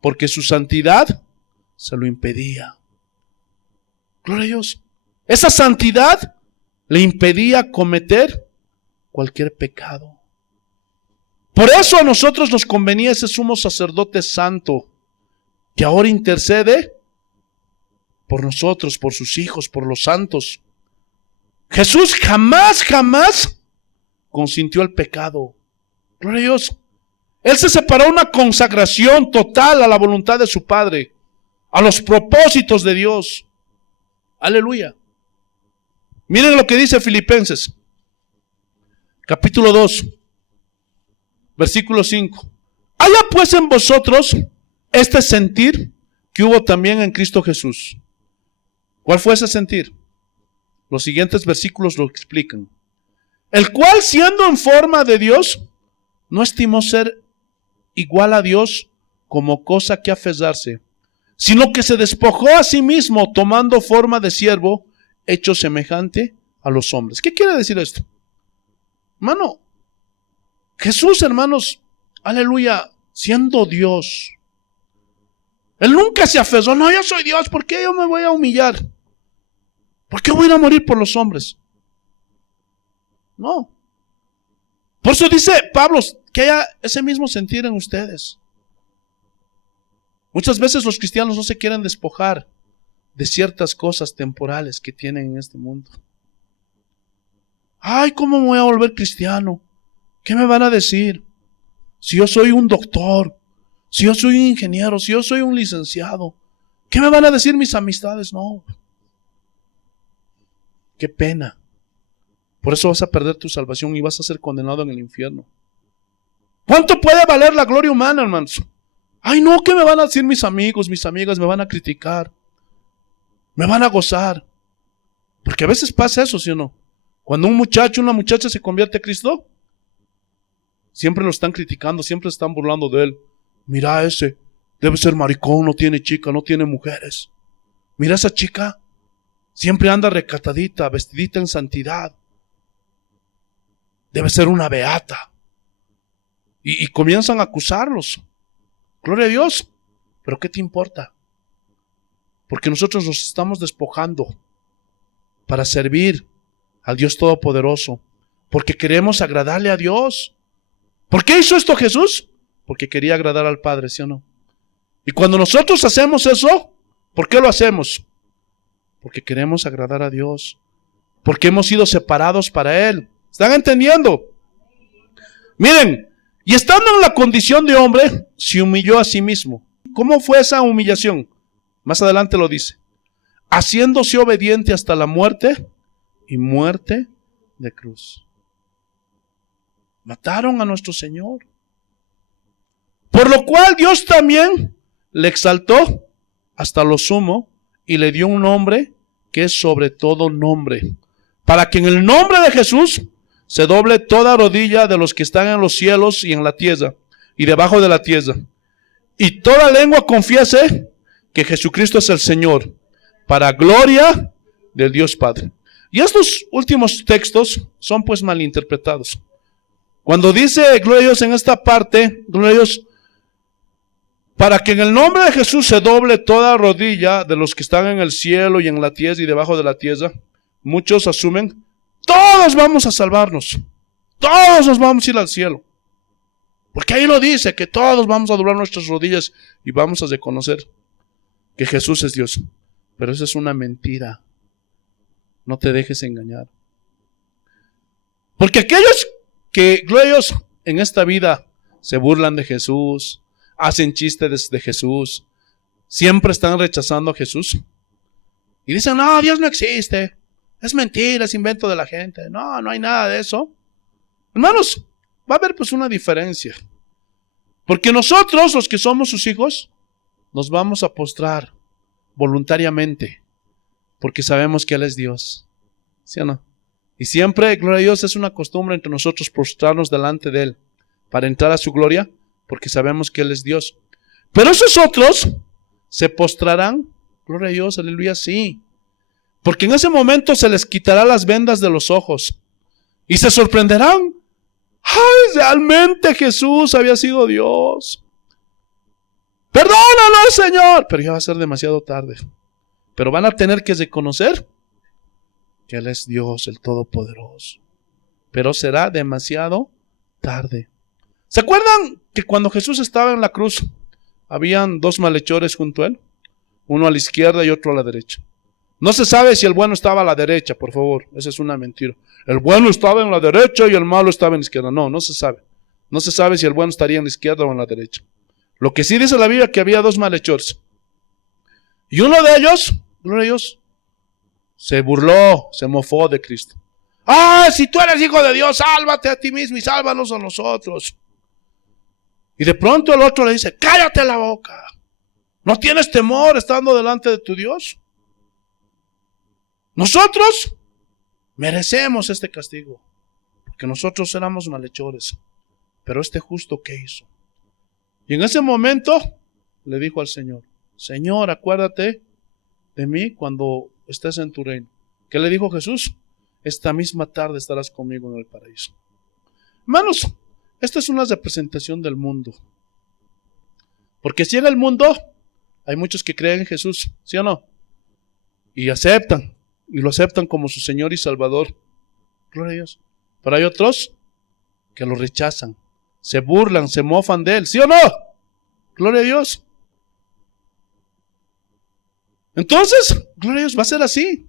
Porque su santidad se lo impedía. Gloria a Dios. Esa santidad le impedía cometer cualquier pecado. Por eso a nosotros nos convenía ese sumo sacerdote santo, que ahora intercede por nosotros, por sus hijos, por los santos. Jesús jamás consintió el pecado. Gloria a Dios. Él se separó una consagración total a la voluntad de su Padre, a los propósitos de Dios. Aleluya. Miren lo que dice Filipenses, capítulo 2, versículo 5. Haya pues en vosotros este sentir que hubo también en Cristo Jesús. ¿Cuál fue ese sentir? Los siguientes versículos lo explican. El cual, siendo en forma de Dios, no estimó ser igual a Dios como cosa que aferrarse, sino que se despojó a sí mismo, tomando forma de siervo, hecho semejante a los hombres. ¿Qué quiere decir esto? Hermano, Jesús, hermanos, aleluya, siendo Dios, Él nunca se aferró, no, yo soy Dios, ¿por qué yo me voy a humillar? ¿Por qué voy a ir a morir por los hombres? No. Por eso dice Pablo que haya ese mismo sentir en ustedes. Muchas veces los cristianos no se quieren despojar de ciertas cosas temporales que tienen en este mundo. Ay, ¿cómo me voy a volver cristiano? ¿Qué me van a decir? Si yo soy un doctor, si yo soy un ingeniero, si yo soy un licenciado, ¿qué me van a decir mis amistades? No. Qué pena. Por eso vas a perder tu salvación y vas a ser condenado en el infierno. ¿Cuánto puede valer la gloria humana, hermanos? Ay, no, ¿qué me van a decir mis amigos, mis amigas? Me van a criticar. Me van a gozar. Porque a veces pasa eso, ¿sí o no? Cuando un muchacho, una muchacha se convierte a Cristo, siempre lo están criticando, siempre están burlando de él. Mira ese, debe ser maricón, no tiene chica, no tiene mujeres. Mira esa chica, siempre anda recatadita, vestidita en santidad. Debe ser una beata. Y comienzan a acusarlos. Gloria a Dios. Pero ¿qué te importa? Porque nosotros nos estamos despojando para servir al Dios Todopoderoso. Porque queremos agradarle a Dios. ¿Por qué hizo esto Jesús? Porque quería agradar al Padre, ¿sí o no? Y cuando nosotros hacemos eso, ¿por qué lo hacemos? Porque queremos agradar a Dios. Porque hemos sido separados para Él. ¿Están entendiendo? Miren, y estando en la condición de hombre, se humilló a sí mismo. ¿Cómo fue esa humillación? Más adelante lo dice. Haciéndose obediente hasta la muerte y muerte de cruz. Mataron a nuestro Señor. Por lo cual Dios también le exaltó hasta lo sumo y le dio un nombre que es sobre todo nombre, para que en el nombre de Jesús se doble toda rodilla de los que están en los cielos y en la tierra y debajo de la tierra, y toda lengua confiese que Jesucristo es el Señor, para gloria del Dios Padre. Y estos últimos textos son pues malinterpretados. Cuando dice gloria a Dios en esta parte, gloria a Dios, para que en el nombre de Jesús se doble toda rodilla de los que están en el cielo y en la tierra y debajo de la tierra, muchos asumen, todos vamos a salvarnos, todos nos vamos a ir al cielo. Porque ahí lo dice, que todos vamos a doblar nuestras rodillas y vamos a reconocer que Jesús es Dios. Pero eso es una mentira. No te dejes engañar. Porque aquellos que, gloria a Dios, en esta vida se burlan de Jesús, hacen chistes de Jesús, siempre están rechazando a Jesús. Y dicen, no, Dios no existe. Es mentira, es invento de la gente. No, no hay nada de eso. Hermanos, va a haber pues una diferencia. Porque nosotros, los que somos sus hijos, nos vamos a postrar voluntariamente. Porque sabemos que Él es Dios. ¿Sí o no? Y siempre, gloria a Dios, es una costumbre entre nosotros postrarnos delante de Él para entrar a su gloria, porque sabemos que Él es Dios. Pero esos otros se postrarán, gloria a Dios, aleluya, sí. Porque en ese momento se les quitará las vendas de los ojos y se sorprenderán. ¡Ay, realmente Jesús había sido Dios! ¡Perdónanos, Señor! Pero ya va a ser demasiado tarde. Pero van a tener que reconocer que Él es Dios, el Todopoderoso. Pero será demasiado tarde. ¿Se acuerdan que cuando Jesús estaba en la cruz, habían dos malhechores junto a Él? Uno a la izquierda y otro a la derecha. No se sabe si el bueno estaba a la derecha, por favor. Esa es una mentira. El bueno estaba en la derecha y el malo estaba en la izquierda. No, no se sabe. No se sabe si el bueno estaría en la izquierda o en la derecha. Lo que sí dice la Biblia es que había dos malhechores. Y uno de ellos, gloria a Dios, se burló, se mofó de Cristo. ¡Ah, si tú eres hijo de Dios, sálvate a ti mismo y sálvanos a nosotros! Y de pronto el otro le dice, ¡cállate la boca! ¿No tienes temor estando delante de tu Dios? Nosotros merecemos este castigo, porque nosotros éramos malhechores. Pero este justo, ¿qué hizo? Y en ese momento le dijo al Señor, Señor, acuérdate de mí cuando estés en tu reino. ¿Qué le dijo Jesús? Esta misma tarde estarás conmigo en el paraíso. Hermanos, esta es una representación del mundo. Porque si en el mundo Hay muchos que creen en Jesús, ¿sí o no? Y lo aceptan como su Señor y Salvador. Gloria a Dios. Pero hay otros que lo rechazan, se burlan, se mofan de Él, ¿sí o no? Gloria a Dios. Entonces, gloria a Dios, va a ser así.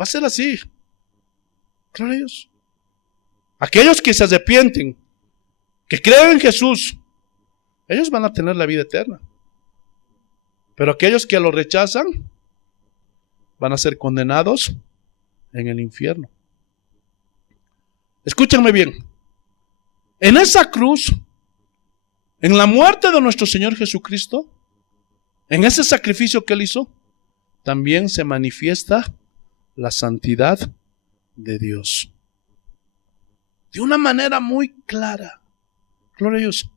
Va a ser así. Gloria a Dios. Aquellos que se arrepienten, que creen en Jesús, ellos van a tener la vida eterna. Pero aquellos que lo rechazan, van a ser condenados en el infierno. Escúchenme bien. En esa cruz, en la muerte de nuestro Señor Jesucristo, en ese sacrificio que Él hizo, también se manifiesta la santidad de Dios. De una manera muy clara. Gloria a Dios.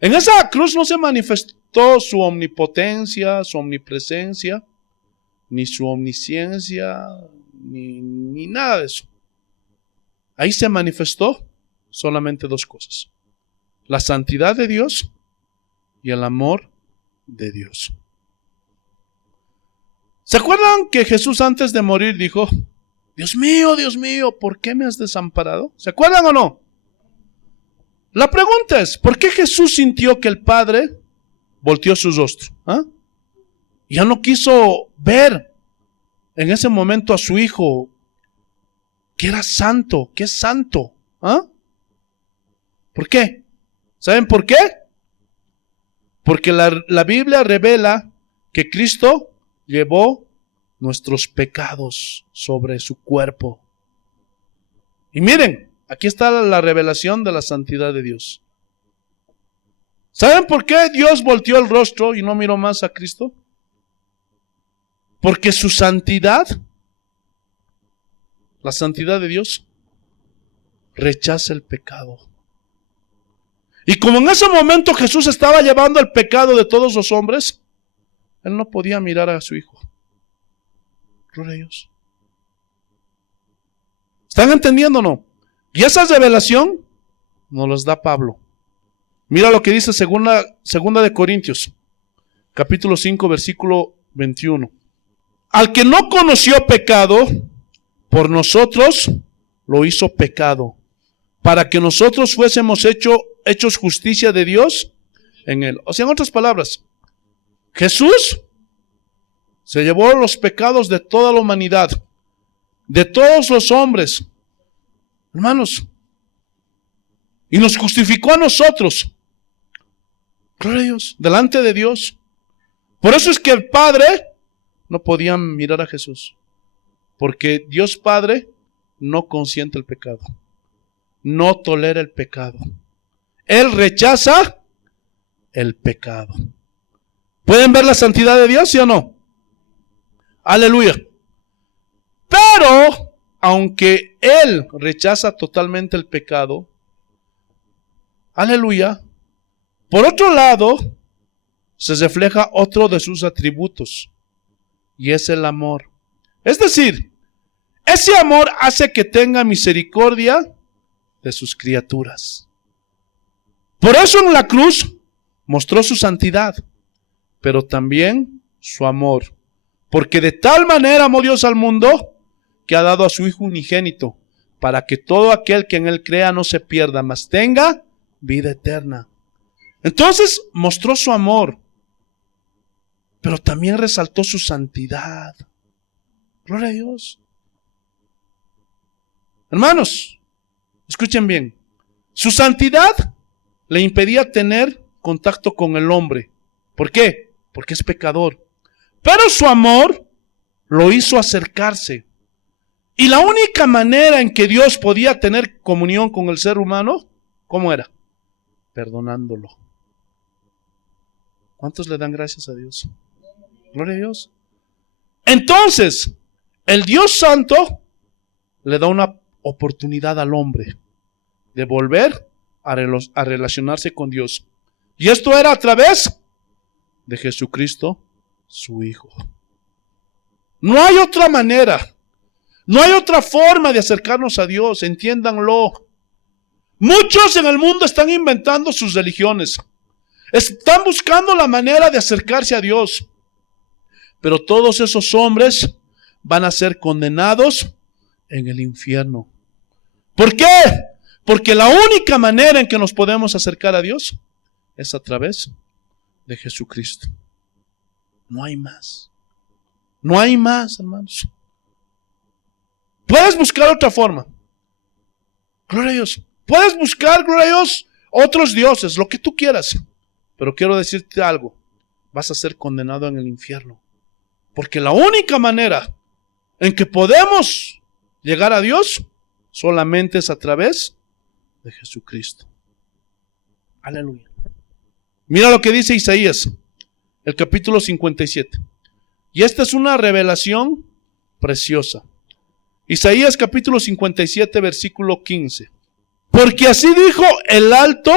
En esa cruz no se manifestó su omnipotencia, su omnipresencia, ni su omnisciencia, ni nada de eso. Ahí se manifestó solamente dos cosas: la santidad de Dios y el amor de Dios. ¿Se acuerdan que Jesús antes de morir dijo: Dios mío, ¿por qué me has desamparado? ¿Se acuerdan o no? La pregunta es, ¿por qué Jesús sintió que el Padre volteó su rostro? Ya no quiso ver en ese momento a su Hijo, que era santo, que es santo. ¿Por qué? ¿Saben por qué? Porque la Biblia revela que Cristo llevó nuestros pecados sobre su cuerpo. Y miren, aquí está la revelación de la santidad de Dios. ¿Saben por qué Dios volteó el rostro y no miró más a Cristo? Porque su santidad, la santidad de Dios, rechaza el pecado. Y como en ese momento Jesús estaba llevando el pecado de todos los hombres, Él no podía mirar a su Hijo. Gloria a Dios. ¿Están entendiendo o no? Y esa revelación nos las da Pablo. Mira lo que dice segunda de Corintios, capítulo 5, versículo 21. Al que no conoció pecado, por nosotros lo hizo pecado, para que nosotros fuésemos hechos justicia de Dios en él. O sea, en otras palabras, Jesús se llevó los pecados de toda la humanidad, de todos los hombres, hermanos, y nos justificó a nosotros. Gloria a Dios, delante de Dios. Por eso es que el Padre no podía mirar a Jesús, porque Dios Padre no consiente el pecado, no tolera el pecado. Él rechaza el pecado. ¿Pueden ver la santidad de Dios, sí o no? Aleluya. Pero, aunque Él rechaza totalmente el pecado, aleluya, por otro lado, se refleja otro de sus atributos, y es el amor. Es decir, ese amor hace que tenga misericordia de sus criaturas. Por eso en la cruz mostró su santidad, pero también su amor. Porque de tal manera amó Dios al mundo, que ha dado a su Hijo unigénito, para que todo aquel que en Él crea no se pierda, mas tenga vida eterna. Entonces mostró su amor, pero también resaltó su santidad. Gloria a Dios. Hermanos, escuchen bien. Su santidad le impedía tener contacto con el hombre. ¿Por qué? Porque es pecador. Pero su amor lo hizo acercarse. Y la única manera en que Dios podía tener comunión con el ser humano, ¿cómo era? Perdonándolo. ¿Cuántos le dan gracias a Dios? Gloria a Dios. Entonces, el Dios Santo le da una oportunidad al hombre de volver a relacionarse con Dios. Y esto era a través de Jesucristo, su Hijo. No hay otra manera, no hay otra forma de acercarnos a Dios, entiéndanlo. Muchos en el mundo están inventando sus religiones. Están buscando la manera de acercarse a Dios. Pero todos esos hombres van a ser condenados en el infierno. ¿Por qué? Porque la única manera en que nos podemos acercar a Dios es a través de Jesucristo. No hay más. No hay más, hermanos. Puedes buscar otra forma. Gloria a Dios. Puedes buscar, gloria a Dios, otros dioses, lo que tú quieras. Pero quiero decirte algo. Vas a ser condenado en el infierno. Porque la única manera en que podemos llegar a Dios solamente es a través de Jesucristo. Aleluya. Mira lo que dice Isaías, el capítulo 57. Y esta es una revelación preciosa. Isaías capítulo 57, versículo 15. Porque así dijo el alto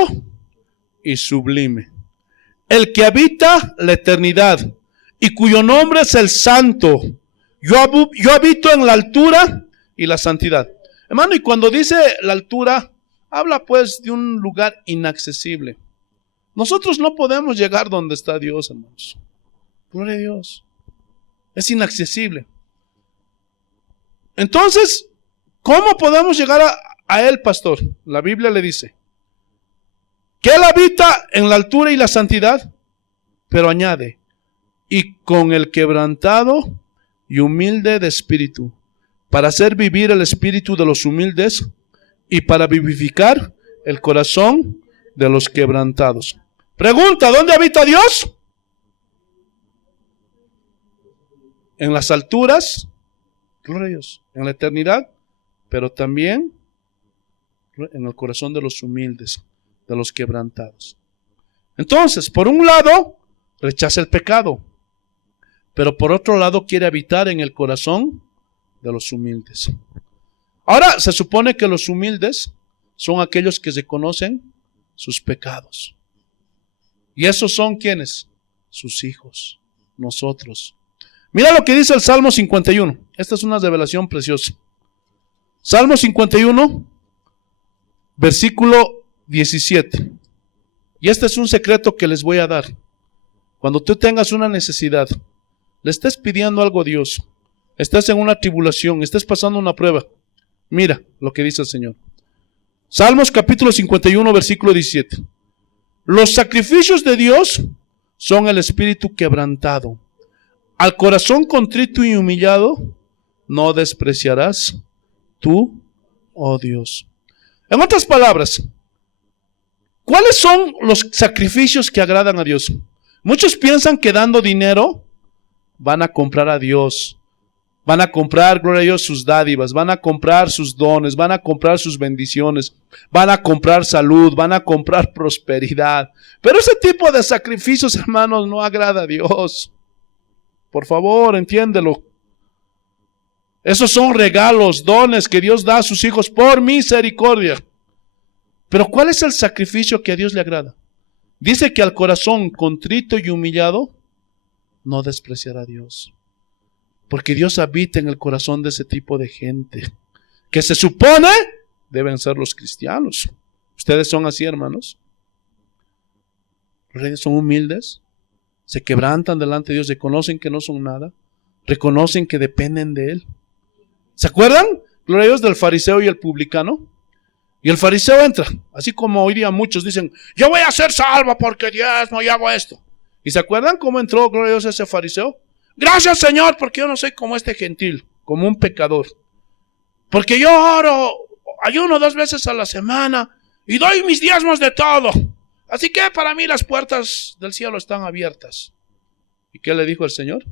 y sublime, el que habita la eternidad y cuyo nombre es el santo. Yo habito en la altura y la santidad. Hermano, y cuando dice la altura, habla pues de un lugar inaccesible. Nosotros no podemos llegar donde está Dios, hermanos. Gloria a Dios. Es inaccesible. Entonces, ¿cómo podemos llegar a Él, pastor? La Biblia le dice que Él habita en la altura y la santidad, pero añade, y con el quebrantado y humilde de espíritu, para hacer vivir el espíritu de los humildes y para vivificar el corazón de los quebrantados. Pregunta, ¿dónde habita Dios? En las alturas, gloria a Dios, en la eternidad, pero también en el corazón de los humildes, de los quebrantados. Entonces, por un lado, rechaza el pecado, pero por otro lado quiere habitar en el corazón de los humildes. Ahora, se supone que los humildes son aquellos que reconocen sus pecados. ¿Y esos son quiénes? Sus hijos, nosotros. Mira lo que dice el Salmo 51. Esta es una revelación preciosa. Salmo 51, versículo 17. Y este es un secreto que les voy a dar. Cuando tú tengas una necesidad, le estés pidiendo algo a Dios, estés en una tribulación, estés pasando una prueba, mira lo que dice el Señor. Salmos capítulo 51, versículo 17. Los sacrificios de Dios son el espíritu quebrantado. Al corazón contrito y humillado no despreciarás tú, oh Dios. En otras palabras, ¿cuáles son los sacrificios que agradan a Dios? Muchos piensan que dando dinero van a comprar a Dios. Van a comprar, gloria a Dios, sus dádivas, van a comprar sus dones, van a comprar sus bendiciones, van a comprar salud, van a comprar prosperidad. Pero ese tipo de sacrificios, hermanos, no agrada a Dios. Por favor, entiéndelo. Esos son regalos, dones que Dios da a sus hijos por misericordia. Pero ¿cuál es el sacrificio que a Dios le agrada? Dice que al corazón contrito y humillado no despreciará a Dios. Porque Dios habita en el corazón de ese tipo de gente, que se supone deben ser los cristianos. ¿Ustedes son así, hermanos? ¿Son humildes? ¿Se quebrantan delante de Dios? ¿Reconocen que no son nada? ¿Reconocen que dependen de Él? ¿Se acuerdan? Gloria a Dios, del fariseo y el publicano. Y el fariseo entra, así como hoy día muchos dicen, yo voy a ser salvo porque diezmo y hago esto. ¿Y se acuerdan cómo entró, gloria a Dios, ese fariseo? Gracias, Señor, porque yo no soy como este gentil, como un pecador. Porque yo oro, ayuno 2 veces a la semana y doy mis diezmos de todo. Así que para mí las puertas del cielo están abiertas. ¿Y qué le dijo el Señor?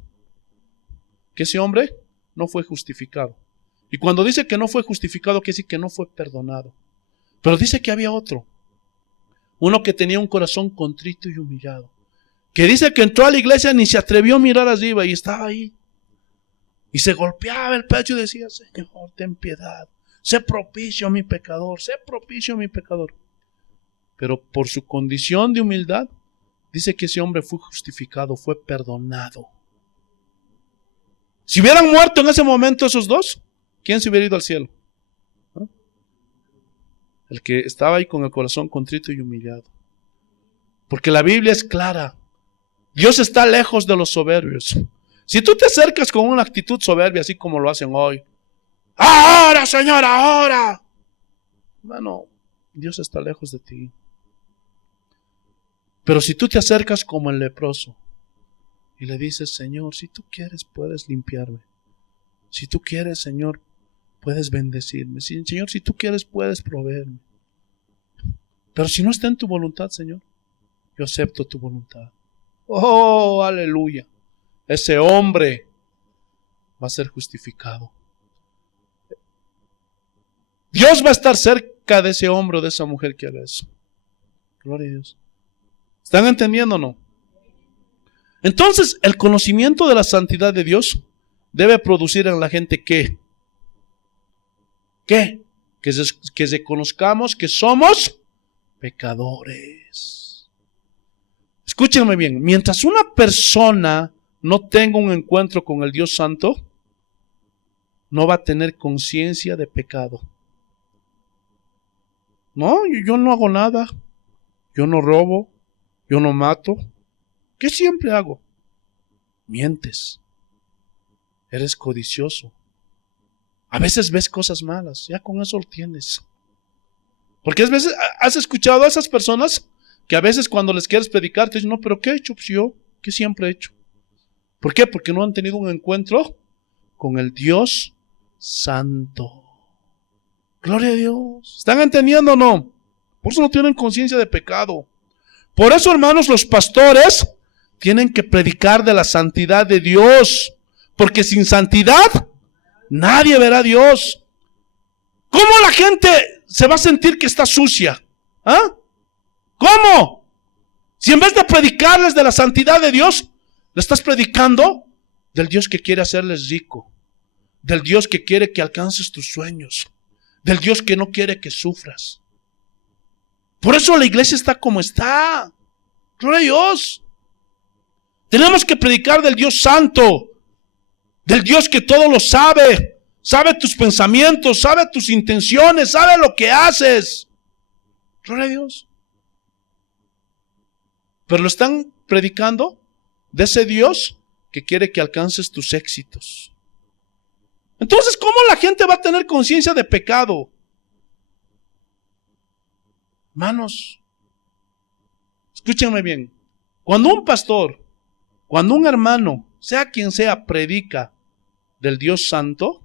Que ese hombre no fue justificado. Y cuando dice que no fue justificado, quiere decir que no fue perdonado. Pero dice que había otro. Uno que tenía un corazón contrito y humillado. Que dice que entró a la iglesia, ni se atrevió a mirar arriba y estaba ahí. Y se golpeaba el pecho y decía, Señor, ten piedad. Sé propicio a mi pecador, sé propicio a mi pecador. Pero por su condición de humildad, dice que ese hombre fue justificado, fue perdonado. Si hubieran muerto en ese momento esos dos, ¿quién se hubiera ido al cielo? ¿No? El que estaba ahí con el corazón contrito y humillado. Porque la Biblia es clara. Dios está lejos de los soberbios. Si tú te acercas con una actitud soberbia, así como lo hacen hoy, ahora, Señor, ahora. Bueno, Dios está lejos de ti. Pero si tú te acercas como el leproso y le dices, Señor, si tú quieres, puedes limpiarme. Si tú quieres, Señor, puedes bendecirme. Señor, si tú quieres, puedes proveerme. Pero si no está en tu voluntad, Señor, yo acepto tu voluntad. Oh, aleluya. Ese hombre va a ser justificado. Dios va a estar cerca de ese hombre o de esa mujer que haga eso. Gloria a Dios. ¿Están entendiendo o no? Entonces, el conocimiento de la santidad de Dios debe producir en la gente ¿qué? ¿Qué? Que reconozcamos que somos pecadores. Escúchenme bien, mientras una persona no tenga un encuentro con el Dios Santo, no va a tener conciencia de pecado. No, yo no hago nada, yo no robo, yo no mato. ¿Qué siempre hago? Mientes, eres codicioso. A veces ves cosas malas, ya con eso lo tienes. Porque a veces has escuchado a esas personas que a veces cuando les quieres predicar te dicen, no, pero ¿qué he hecho? Pues yo, ¿qué siempre he hecho? ¿Por qué? Porque no han tenido un encuentro con el Dios Santo. Gloria a Dios. ¿Están entendiendo o no? Por eso no tienen conciencia de pecado. Por eso, hermanos, los pastores tienen que predicar de la santidad de Dios. Porque sin santidad nadie verá a Dios. ¿Cómo la gente se va a sentir que está sucia? ¿Ah? ¿Cómo? Si en vez de predicarles de la santidad de Dios, le estás predicando del Dios que quiere hacerles rico, del Dios que quiere que alcances tus sueños, del Dios que no quiere que sufras. Por eso la iglesia está como está. Gloria a Dios. Tenemos que predicar del Dios Santo, del Dios que todo lo sabe, sabe tus pensamientos, sabe tus intenciones, sabe lo que haces. Gloria a Dios. Pero lo están predicando de ese Dios que quiere que alcances tus éxitos. Entonces, ¿cómo la gente va a tener conciencia de pecado? Hermanos, escúchenme bien. Cuando un pastor, cuando un hermano, sea quien sea, predica del Dios Santo,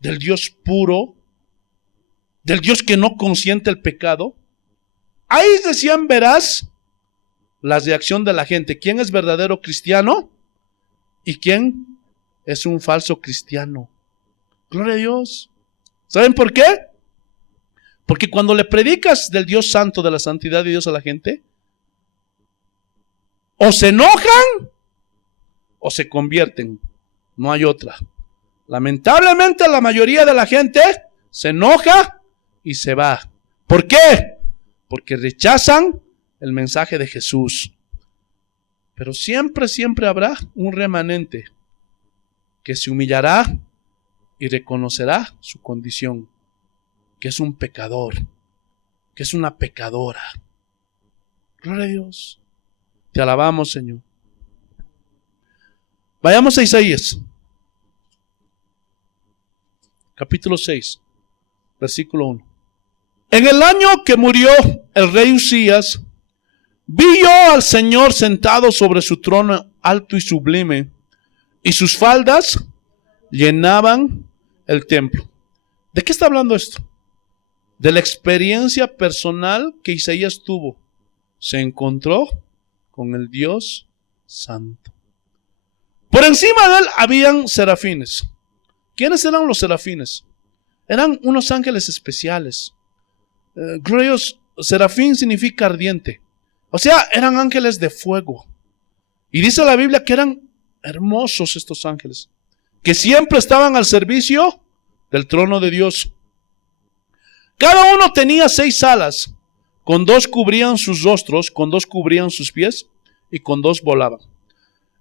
del Dios puro, del Dios que no consiente el pecado, ahí decían, verás la reacción de la gente. ¿Quién es verdadero cristiano? ¿Y quién es un falso cristiano? Gloria a Dios. ¿Saben por qué? Porque cuando le predicas del Dios Santo, de la santidad de Dios a la gente, o se enojan o se convierten. No hay otra. Lamentablemente la mayoría de la gente se enoja y se va. ¿Por qué? Porque rechazan el mensaje de Jesús. Pero siempre, siempre habrá un remanente que se humillará y reconocerá su condición, que es un pecador, que es una pecadora. Gloria a Dios. Te alabamos, Señor. Vayamos a Isaías, capítulo 6, versículo 1. En el año que murió el rey Usías, vi yo al Señor sentado sobre su trono alto y sublime, y sus faldas llenaban el templo. ¿De qué está hablando esto? De la experiencia personal que Isaías tuvo. Se encontró con el Dios Santo. Por encima de él habían serafines. ¿Quiénes eran los serafines? Eran unos ángeles especiales. Gloriosos. Serafín significa ardiente. O sea, eran ángeles de fuego. Y dice la Biblia que eran hermosos estos ángeles, que siempre estaban al servicio del trono de Dios. Cada uno tenía 6 alas, con 2 cubrían sus rostros, con 2 cubrían sus pies y con 2 volaban.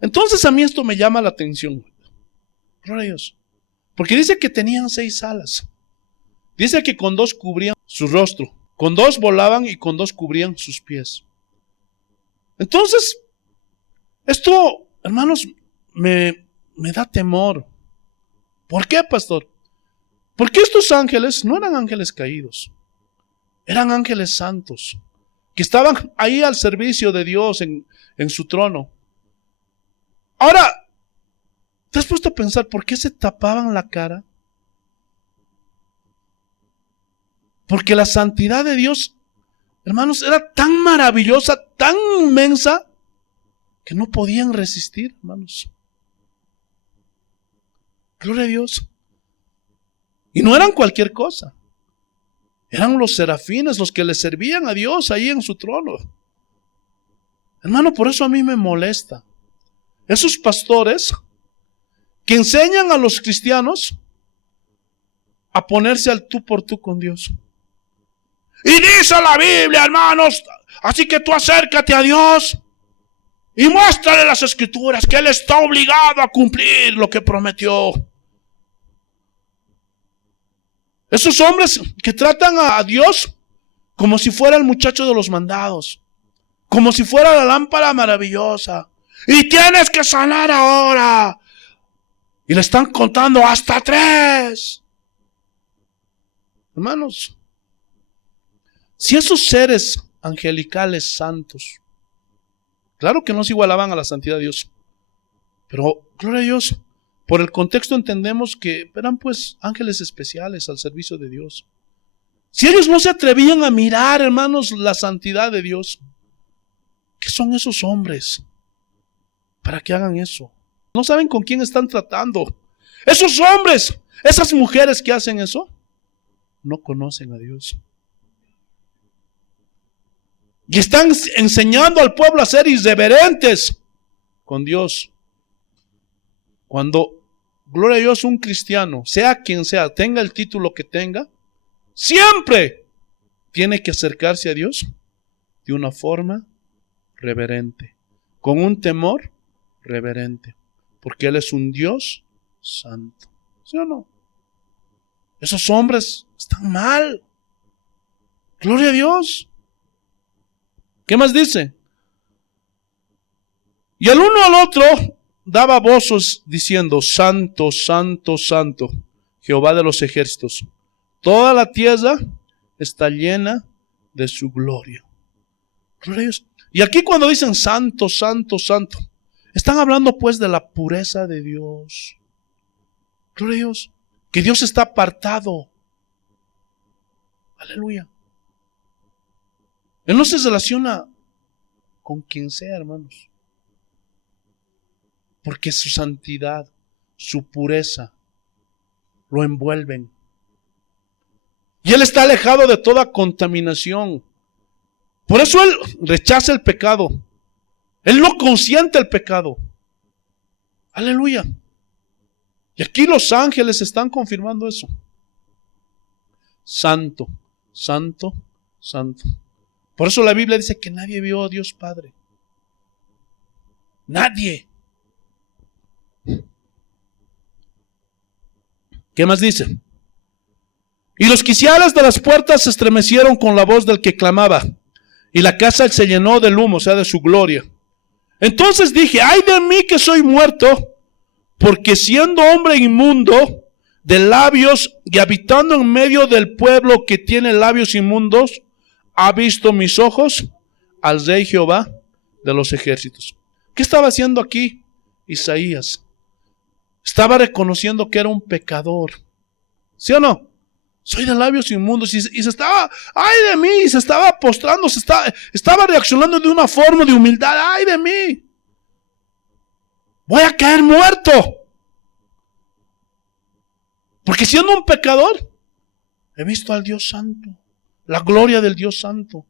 Entonces a mí esto me llama la atención. Gloria a Dios. Porque dice que tenían 6 alas. Dice que con 2 cubrían su rostro, con 2 volaban y con 2 cubrían sus pies. Entonces, esto, hermanos, me da temor. ¿Por qué, pastor? Porque estos ángeles no eran ángeles caídos, eran ángeles santos, que estaban ahí al servicio de Dios en su trono. Ahora, ¿te has puesto a pensar por qué se tapaban la cara? Porque la santidad de Dios, hermanos, era tan maravillosa, tan inmensa, que no podían resistir, hermanos. Gloria a Dios. Y no eran cualquier cosa. Eran los serafines los que le servían a Dios ahí en su trono. Hermano, por eso a mí me molesta. Esos pastores que enseñan a los cristianos a ponerse al tú por tú con Dios. Y dice la Biblia, hermanos, así que tú acércate a Dios y muéstrale las escrituras que Él está obligado a cumplir lo que prometió. Esos hombres que tratan a Dios como si fuera el muchacho de los mandados, como si fuera la lámpara maravillosa. Y tienes que sanar ahora. Y le están contando hasta 3. Hermanos, si esos seres angelicales santos, claro que no se igualaban a la santidad de Dios, pero gloria a Dios, por el contexto entendemos que eran pues ángeles especiales al servicio de Dios. Si ellos no se atrevían a mirar, hermanos, la santidad de Dios, ¿qué son esos hombres para que hagan eso? No saben con quién están tratando. Esos hombres, esas mujeres que hacen eso, no conocen a Dios. Y están enseñando al pueblo a ser irreverentes con Dios. Cuando, gloria a Dios, un cristiano, sea quien sea, tenga el título que tenga, siempre tiene que acercarse a Dios de una forma reverente, con un temor reverente, porque Él es un Dios santo. ¿Sí o no? Esos hombres están mal. Gloria a Dios. ¿Qué más dice? Y el uno al otro daba voces diciendo: Santo, Santo, Santo, Jehová de los ejércitos. Toda la tierra está llena de su gloria. Gloria a Dios. Y aquí cuando dicen Santo, Santo, Santo, están hablando pues de la pureza de Dios. Gloria a Dios. Que Dios está apartado. Aleluya. Él no se relaciona con quien sea, hermanos. Porque su santidad, su pureza, lo envuelven. Y Él está alejado de toda contaminación. Por eso Él rechaza el pecado. Él no consiente el pecado. Aleluya. Y aquí los ángeles están confirmando eso. Santo, Santo, Santo. Por eso la Biblia dice que nadie vio a Dios Padre. Nadie. ¿Qué más dice? Y los quiciales de las puertas se estremecieron con la voz del que clamaba, y la casa se llenó del humo, o sea, de su gloria. Entonces dije: ay de mí que soy muerto, porque siendo hombre inmundo de labios y habitando en medio del pueblo que tiene labios inmundos, ha visto mis ojos al Rey Jehová de los ejércitos. ¿Qué estaba haciendo aquí Isaías? Estaba reconociendo que era un pecador. ¿Sí o no? Soy de labios inmundos. Y se estaba, ay de mí, se estaba postrando, estaba reaccionando de una forma de humildad. Ay de mí, voy a caer muerto. Porque siendo un pecador, he visto al Dios Santo, la gloria del Dios Santo.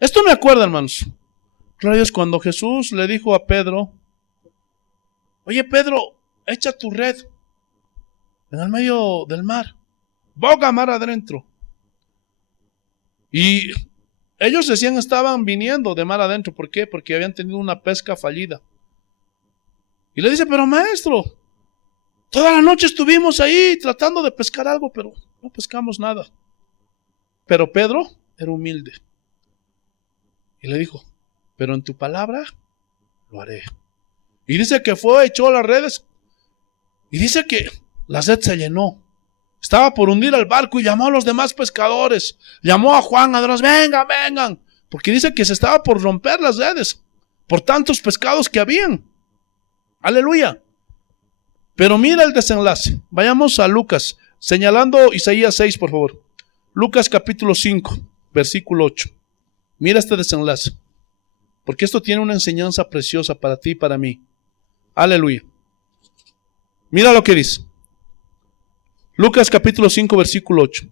Esto me acuerda, hermanos. Gloria a Dios, cuando Jesús le dijo a Pedro: oye Pedro, echa tu red en el medio del mar, boga mar adentro. Y ellos decían estaban viniendo de mar adentro. ¿Por qué? Porque habían tenido una pesca fallida. Y le dice: pero maestro, toda la noche estuvimos ahí tratando de pescar algo, pero no pescamos nada. Pero Pedro era humilde y le dijo: pero en tu palabra lo haré. Y dice que fue, echó las redes, y dice que la red se llenó. Estaba por hundir el barco y llamó a los demás pescadores. Llamó a Juan, a Andrés, vengan, vengan. Porque dice que se estaba por romper las redes por tantos pescados que habían. Aleluya. Pero mira el desenlace. Vayamos a Lucas, señalando Isaías 6, por favor. Lucas capítulo 5, versículo 8. Mira este desenlace. Porque esto tiene una enseñanza preciosa para ti y para mí. Aleluya. Mira lo que dice. Lucas capítulo 5, versículo 8.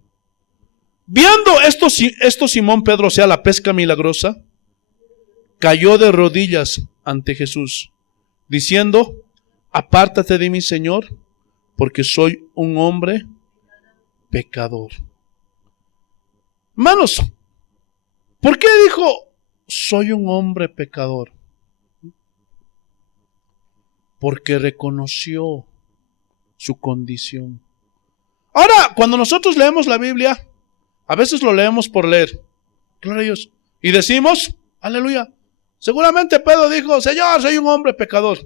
Viendo esto Simón Pedro, o sea, la pesca milagrosa, cayó de rodillas ante Jesús, diciendo, apártate de mí, Señor, porque soy un hombre pecador. Hermanos, ¿por qué dijo, soy un hombre pecador? Porque reconoció su condición. Ahora, cuando nosotros leemos la Biblia, a veces lo leemos por leer, gloria a Dios, y decimos, aleluya, seguramente Pedro dijo, Señor, soy un hombre pecador.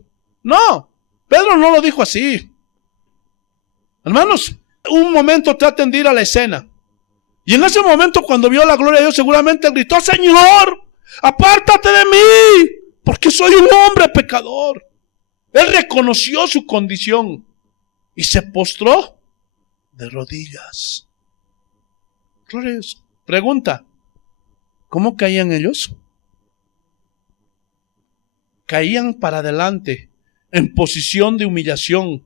No, Pedro no lo dijo así. Hermanos, un momento traten de ir a la escena, y en ese momento cuando vio la gloria de Dios, seguramente gritó, Señor, apártate de mí, porque soy un hombre pecador. Él reconoció su condición y se postró de rodillas. Gloria a Dios. Pregunta, ¿cómo caían ellos? Caían para adelante, en posición de humillación.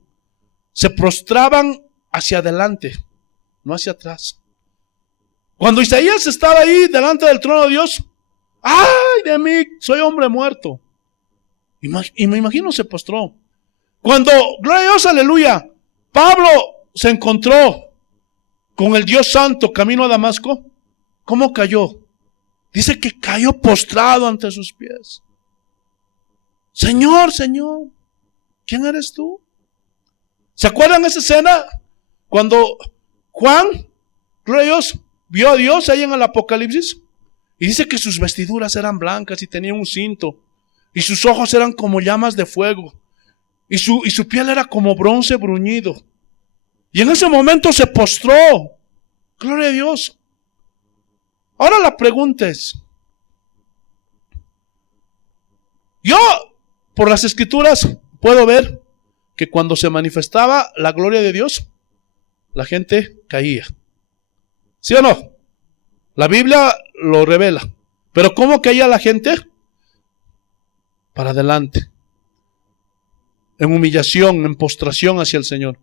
Se prostraban hacia adelante, no hacia atrás. Cuando Isaías estaba ahí delante del trono de Dios, ¡ay de mí! Soy hombre muerto. Y me imagino se postró. Cuando, gloria a Dios, aleluya, Pablo se encontró con el Dios Santo camino a Damasco, ¿cómo cayó? Dice que cayó postrado ante sus pies. Señor, Señor, ¿quién eres tú? ¿Se acuerdan esa escena? Cuando Juan, gloria a Dios, vio a Dios ahí en el Apocalipsis. Y dice que sus vestiduras eran blancas y tenía un cinto. Y sus ojos eran como llamas de fuego. Y su piel era como bronce bruñido. Y en ese momento se postró. Gloria a Dios. Ahora la pregunta es, yo por las escrituras puedo ver que cuando se manifestaba la gloria de Dios, la gente caía. ¿Sí o no? La Biblia lo revela. Pero ¿cómo caía la gente? Para adelante. En humillación, en postración hacia el Señor.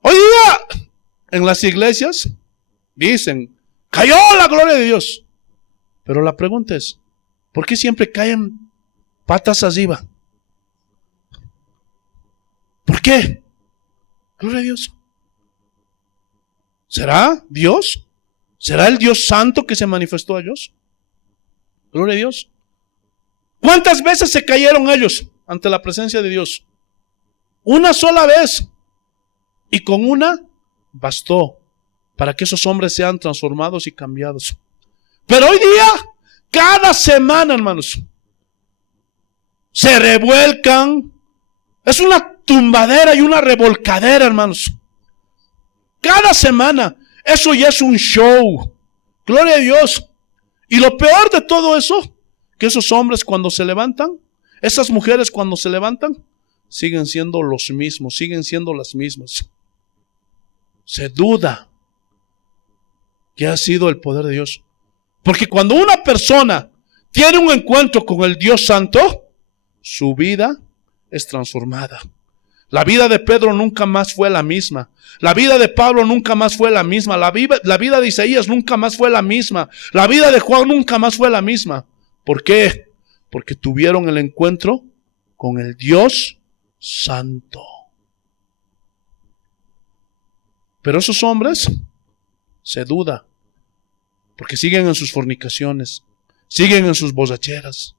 Hoy día, en las iglesias, dicen, cayó la gloria de Dios. Pero la pregunta es, ¿por qué siempre caen patas arriba? ¿Por qué? Gloria a Dios. ¿Será Dios? ¿Será el Dios Santo que se manifestó a ellos? Gloria a Dios. ¿Cuántas veces se cayeron ellos ante la presencia de Dios? Una sola vez. Y con una bastó para que esos hombres sean transformados y cambiados. Pero hoy día, cada semana, hermanos, se revuelcan. Es una tumbadera y una revolcadera, hermanos. Cada semana. Eso ya es un show. Gloria a Dios. Y lo peor de todo eso, que esos hombres cuando se levantan, esas mujeres cuando se levantan, siguen siendo los mismos, siguen siendo las mismas. Se duda que ha sido el poder de Dios. Porque cuando una persona tiene un encuentro con el Dios Santo, su vida es transformada. La vida de Pedro nunca más fue la misma. La vida de Pablo nunca más fue la misma. La vida de Isaías nunca más fue la misma. La vida de Juan nunca más fue la misma. ¿Por qué? Porque tuvieron el encuentro con el Dios Santo. Pero esos hombres se duda, porque siguen en sus fornicaciones, siguen en sus borracheras,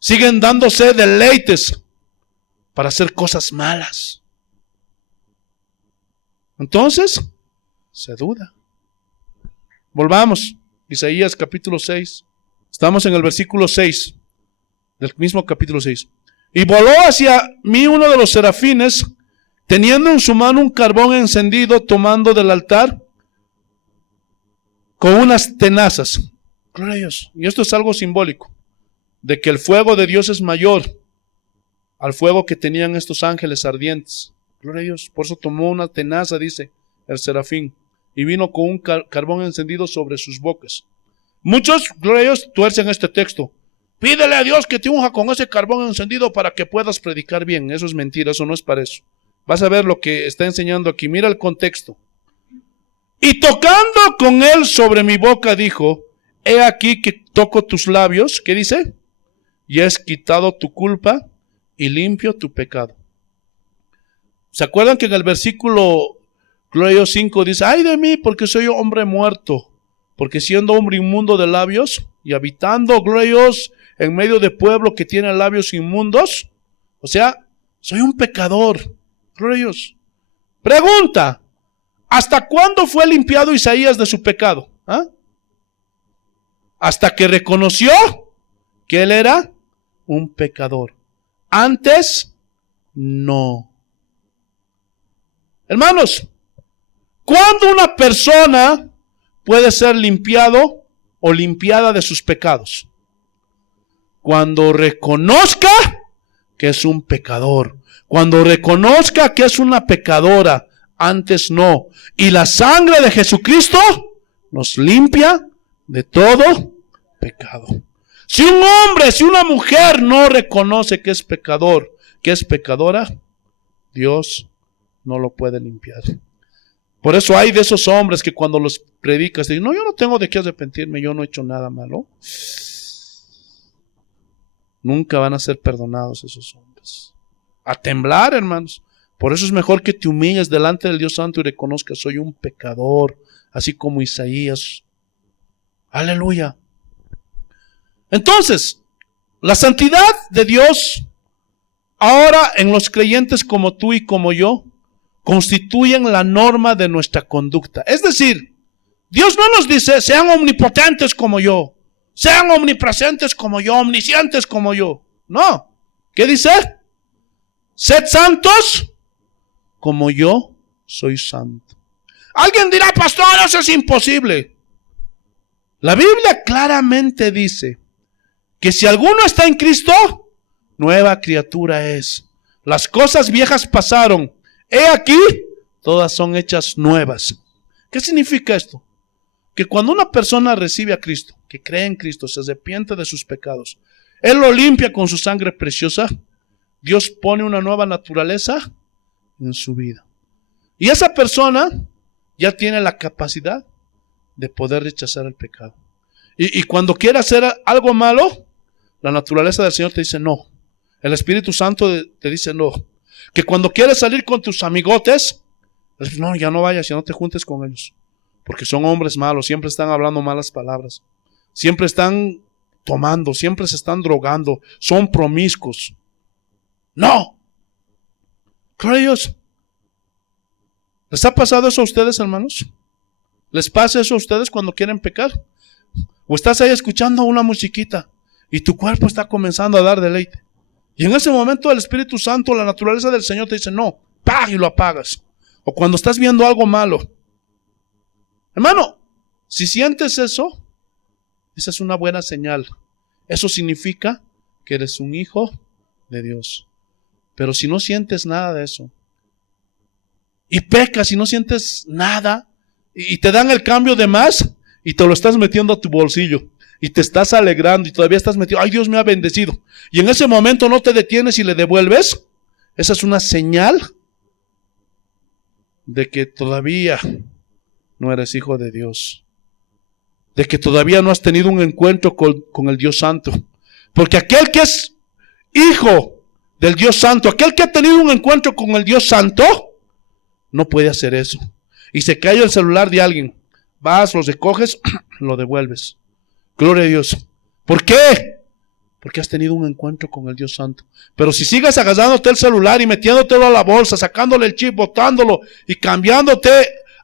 siguen dándose deleites para hacer cosas malas. Entonces, se duda. Volvamos, Isaías capítulo 6. Estamos en el versículo 6 del mismo capítulo 6. Y voló hacia mí uno de los serafines, teniendo en su mano un carbón encendido, tomando del altar con unas tenazas. Gloria a Dios. Y esto es algo simbólico, de que el fuego de Dios es mayor al fuego que tenían estos ángeles ardientes. Gloria a Dios. Por eso tomó una tenaza, dice el serafín, y vino con un carbón encendido sobre sus bocas. Muchos, gloria a Dios, tuercen este texto. Pídele a Dios que te unja con ese carbón encendido para que puedas predicar bien. Eso es mentira, eso no es para eso. Vas a ver lo que está enseñando aquí. Mira el contexto. Y tocando con él sobre mi boca dijo, he aquí que toco tus labios. ¿Qué dice? Y has quitado tu culpa y limpio tu pecado. ¿Se acuerdan que en el versículo Gloria 5 dice, ay de mí porque soy hombre muerto, porque siendo hombre inmundo de labios y habitando, gloria en medio de pueblo que tiene labios inmundos, o sea, soy un pecador, gloria a Dios. Pregunta, ¿hasta cuándo fue limpiado Isaías de su pecado? ¿Ah? Hasta que reconoció que él era un pecador. Antes, no. Hermanos, ¿cuándo una persona puede ser limpiado o limpiada de sus pecados? Cuando reconozca que es un pecador. Cuando reconozca que es una pecadora. Antes no. Y la sangre de Jesucristo nos limpia de todo pecado. Si un hombre, si una mujer no reconoce que es pecador, que es pecadora, Dios no lo puede limpiar. Por eso hay de esos hombres que cuando los predicas dicen, no, yo no tengo de qué arrepentirme, yo no he hecho nada malo. Nunca van a ser perdonados esos hombres. A temblar, hermanos. Por eso es mejor que te humilles delante del Dios Santo y reconozcas, soy un pecador, así como Isaías. Aleluya. Entonces, la santidad de Dios, ahora en los creyentes como tú y como yo, constituyen la norma de nuestra conducta. Es decir, Dios no nos dice, sean omnipotentes como yo, sean omnipresentes como yo, omniscientes como yo. No. ¿Qué dice? Sed santos como yo soy santo. Alguien dirá, pastor, eso es imposible. La Biblia claramente dice que si alguno está en Cristo, nueva criatura es. Las cosas viejas pasaron. He aquí, todas son hechas nuevas. ¿Qué significa esto? Que cuando una persona recibe a Cristo, que cree en Cristo, se arrepiente de sus pecados, Él lo limpia con su sangre preciosa, Dios pone una nueva naturaleza en su vida. Y esa persona ya tiene la capacidad de poder rechazar el pecado. Y cuando quiere hacer algo malo, la naturaleza del Señor te dice no. El Espíritu Santo te dice no. Que cuando quieres salir con tus amigotes, no, ya no vayas, ya no te juntes con ellos. Porque son hombres malos, siempre están hablando malas palabras. Siempre están tomando, siempre se están drogando, son promiscuos. No. Gloria a Dios. ¿Les ha pasado eso a ustedes, hermanos? ¿Les pasa eso a ustedes cuando quieren pecar? O estás ahí escuchando una musiquita y tu cuerpo está comenzando a dar deleite. Y en ese momento el Espíritu Santo, la naturaleza del Señor te dice no, ¡pah! Y lo apagas. O cuando estás viendo algo malo. Hermano, si sientes eso, esa es una buena señal. Eso significa que eres un hijo de Dios. Pero si no sientes nada de eso, y pecas y no sientes nada, y te dan el cambio de más, y te lo estás metiendo a tu bolsillo, y te estás alegrando, y todavía estás metido, ay, Dios me ha bendecido, y en ese momento no te detienes y le devuelves, esa es una señal de que todavía no eres hijo de Dios, de que todavía no has tenido un encuentro con el Dios Santo, porque aquel que es hijo del Dios Santo, aquel que ha tenido un encuentro con el Dios Santo, no puede hacer eso. Y se cae el celular de alguien, vas, lo recoges, lo devuelves. Gloria a Dios. ¿Por qué? Porque has tenido un encuentro con el Dios Santo. Pero si sigues agarrándote el celular y metiéndotelo a la bolsa, sacándole el chip, botándolo y cambiándote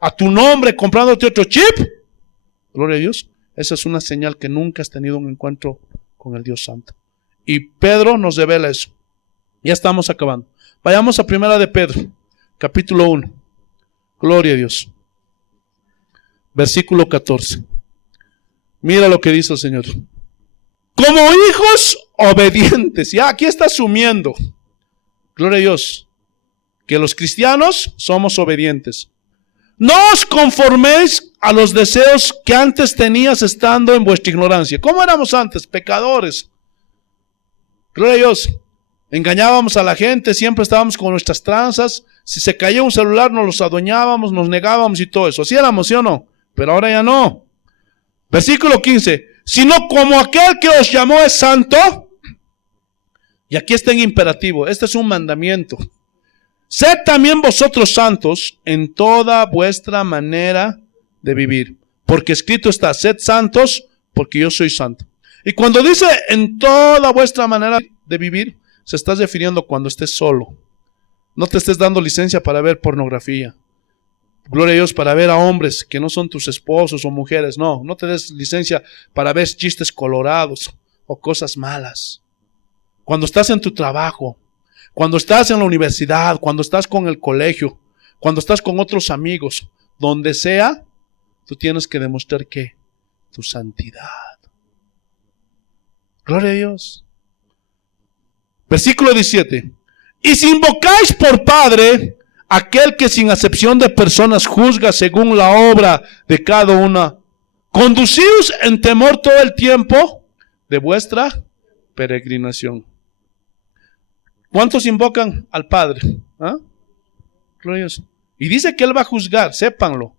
a tu nombre, comprándote otro chip, gloria a Dios, esa es una señal que nunca has tenido un encuentro con el Dios Santo. Y Pedro nos revela eso. Ya estamos acabando. Vayamos a primera de Pedro, capítulo 1. Gloria a Dios. Versículo 14. Mira lo que dice el Señor. Como hijos obedientes. Ya aquí está asumiendo. Gloria a Dios. Que los cristianos somos obedientes. No os conforméis a los deseos que antes tenías estando en vuestra ignorancia. ¿Cómo éramos antes? Pecadores. Gloria a Dios. Engañábamos a la gente, siempre estábamos con nuestras tranzas. Si se caía un celular nos los adueñábamos, nos negábamos y todo eso. Así éramos, ¿sí o no? Pero ahora ya no. Versículo 15. Sino como aquel que os llamó es santo. Y aquí está en imperativo. Este es un mandamiento. Sed también vosotros santos en toda vuestra manera de vivir. Porque escrito está, sed santos porque yo soy santo. Y cuando dice en toda vuestra manera de vivir, se está refiriendo cuando estés solo. No te estés dando licencia para ver pornografía. Gloria a Dios, para ver a hombres que no son tus esposos o mujeres. No, no te des licencia para ver chistes colorados o cosas malas. Cuando estás en tu trabajo, cuando estás en la universidad, cuando estás con el colegio, cuando estás con otros amigos, donde sea, tú tienes que demostrar ¿qué? Tu santidad. Gloria a Dios. Versículo 17. Y si invocáis por Padre aquel que sin acepción de personas juzga según la obra de cada una, conducíos en temor todo el tiempo de vuestra peregrinación. ¿Cuántos invocan al Padre? ¿Ah? Gloria a Dios. Y dice que Él va a juzgar, sépanlo,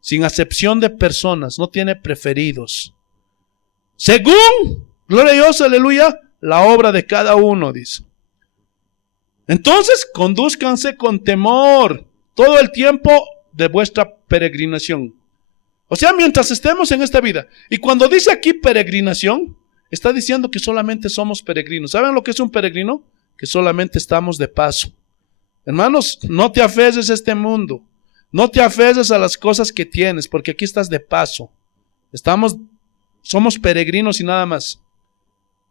sin acepción de personas, no tiene preferidos. Según, gloria a Dios, aleluya, la obra de cada uno, dice. Entonces, condúzcanse con temor todo el tiempo de vuestra peregrinación. O sea, mientras estemos en esta vida. Y cuando dice aquí peregrinación, está diciendo que solamente somos peregrinos. ¿Saben lo que es un peregrino? Que solamente estamos de paso. Hermanos, no te aferres a este mundo. No te aferres a las cosas que tienes, porque aquí estás de paso. Somos peregrinos y nada más.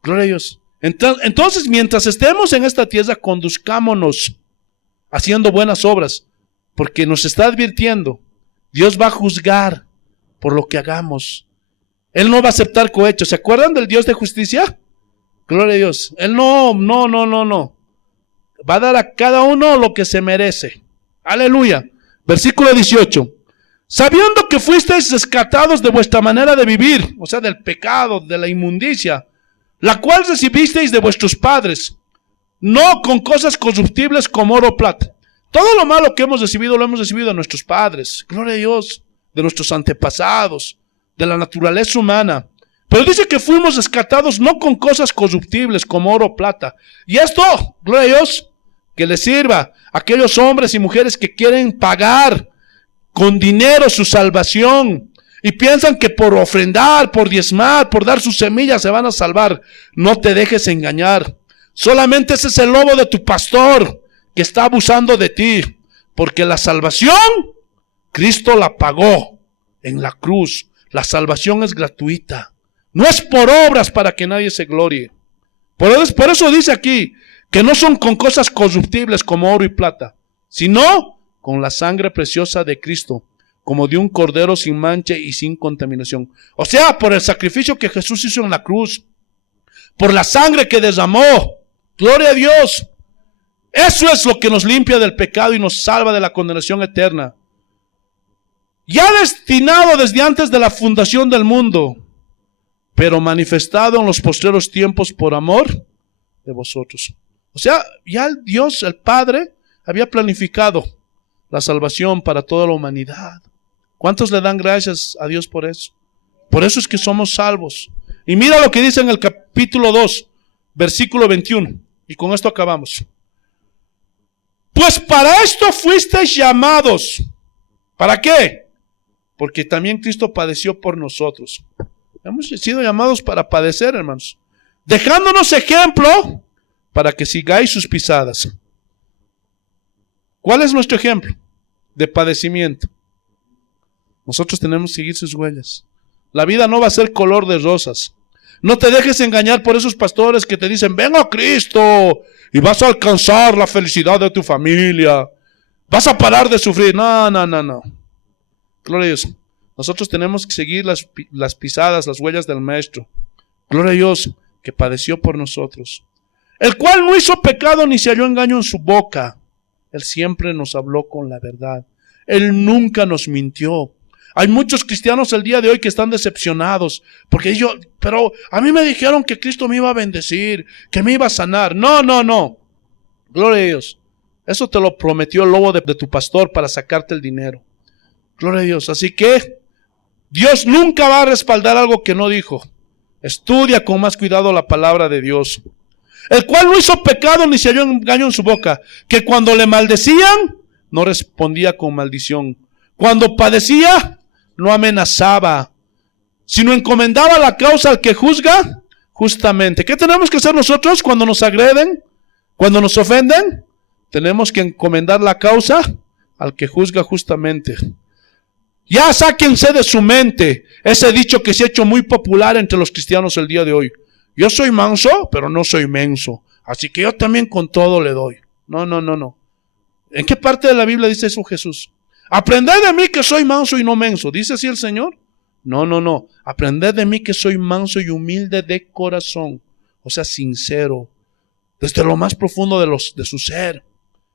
Gloria a Dios. Entonces, mientras estemos en esta tierra, conduzcámonos haciendo buenas obras, porque nos está advirtiendo, Dios va a juzgar por lo que hagamos. Él no va a aceptar cohecho. ¿Se acuerdan del Dios de justicia? Gloria a Dios. Él no. Va a dar a cada uno lo que se merece. Aleluya. Versículo 18. Sabiendo que fuisteis rescatados de vuestra manera de vivir, o sea, del pecado, de la inmundicia, la cual recibisteis de vuestros padres, no con cosas corruptibles como oro o plata. Todo lo malo que hemos recibido, lo hemos recibido de nuestros padres. Gloria a Dios. De nuestros antepasados, de la naturaleza humana. Pero dice que fuimos rescatados no con cosas corruptibles como oro o plata. Y esto, gloria a Dios, que les sirva a aquellos hombres y mujeres que quieren pagar con dinero su salvación y piensan que por ofrendar, por diezmar, por dar sus semillas se van a salvar. No te dejes engañar. Solamente ese es el lobo de tu pastor que está abusando de ti. Porque la salvación, Cristo la pagó en la cruz. La salvación es gratuita. No es por obras para que nadie se glorie. Por eso dice aquí que no son con cosas corruptibles como oro y plata, sino con la sangre preciosa de Cristo, como de un cordero sin mancha y sin contaminación. O sea, por el sacrificio que Jesús hizo en la cruz, por la sangre que derramó. Gloria a Dios. Eso es lo que nos limpia del pecado y nos salva de la condenación eterna. Ya destinado desde antes de la fundación del mundo, pero manifestado en los postreros tiempos por amor de vosotros. O sea, ya Dios, el Padre, había planificado la salvación para toda la humanidad. ¿Cuántos le dan gracias a Dios por eso? Por eso es que somos salvos. Y mira lo que dice en el capítulo 2, versículo 21. Y con esto acabamos. Pues para esto fuisteis llamados. ¿Para qué? Porque también Cristo padeció por nosotros. Hemos sido llamados para padecer, hermanos. Dejándonos ejemplo para que sigáis sus pisadas. ¿Cuál es nuestro ejemplo de padecimiento? Nosotros tenemos que seguir sus huellas. La vida no va a ser color de rosas. No te dejes engañar por esos pastores que te dicen, ven a Cristo y vas a alcanzar la felicidad de tu familia. Vas a parar de sufrir. No. Gloria a Dios. Nosotros tenemos que seguir las pisadas, las huellas del Maestro. Gloria a Dios, que padeció por nosotros. El cual no hizo pecado ni se halló engaño en su boca. Él siempre nos habló con la verdad. Él nunca nos mintió. Hay muchos cristianos el día de hoy que están decepcionados, porque pero a mí me dijeron que Cristo me iba a bendecir, que me iba a sanar. No. Gloria a Dios. Eso te lo prometió el lobo de tu pastor para sacarte el dinero. Gloria a Dios. Así que Dios nunca va a respaldar algo que no dijo. Estudia con más cuidado la palabra de Dios. El cual no hizo pecado ni se halló engaño en su boca, que cuando le maldecían, no respondía con maldición. Cuando padecía, no amenazaba, sino encomendaba la causa al que juzga justamente. ¿Qué tenemos que hacer nosotros cuando nos agreden? Cuando nos ofenden, tenemos que encomendar la causa al que juzga justamente. Ya sáquense de su mente ese dicho que se ha hecho muy popular entre los cristianos el día de hoy. Yo soy manso, pero no soy menso. Así que yo también con todo le doy. No. ¿En qué parte de la Biblia dice eso Jesús? Aprended de mí que soy manso y no menso. ¿Dice así el Señor? No. Aprended de mí que soy manso y humilde de corazón. O sea, sincero. Desde lo más profundo de su ser.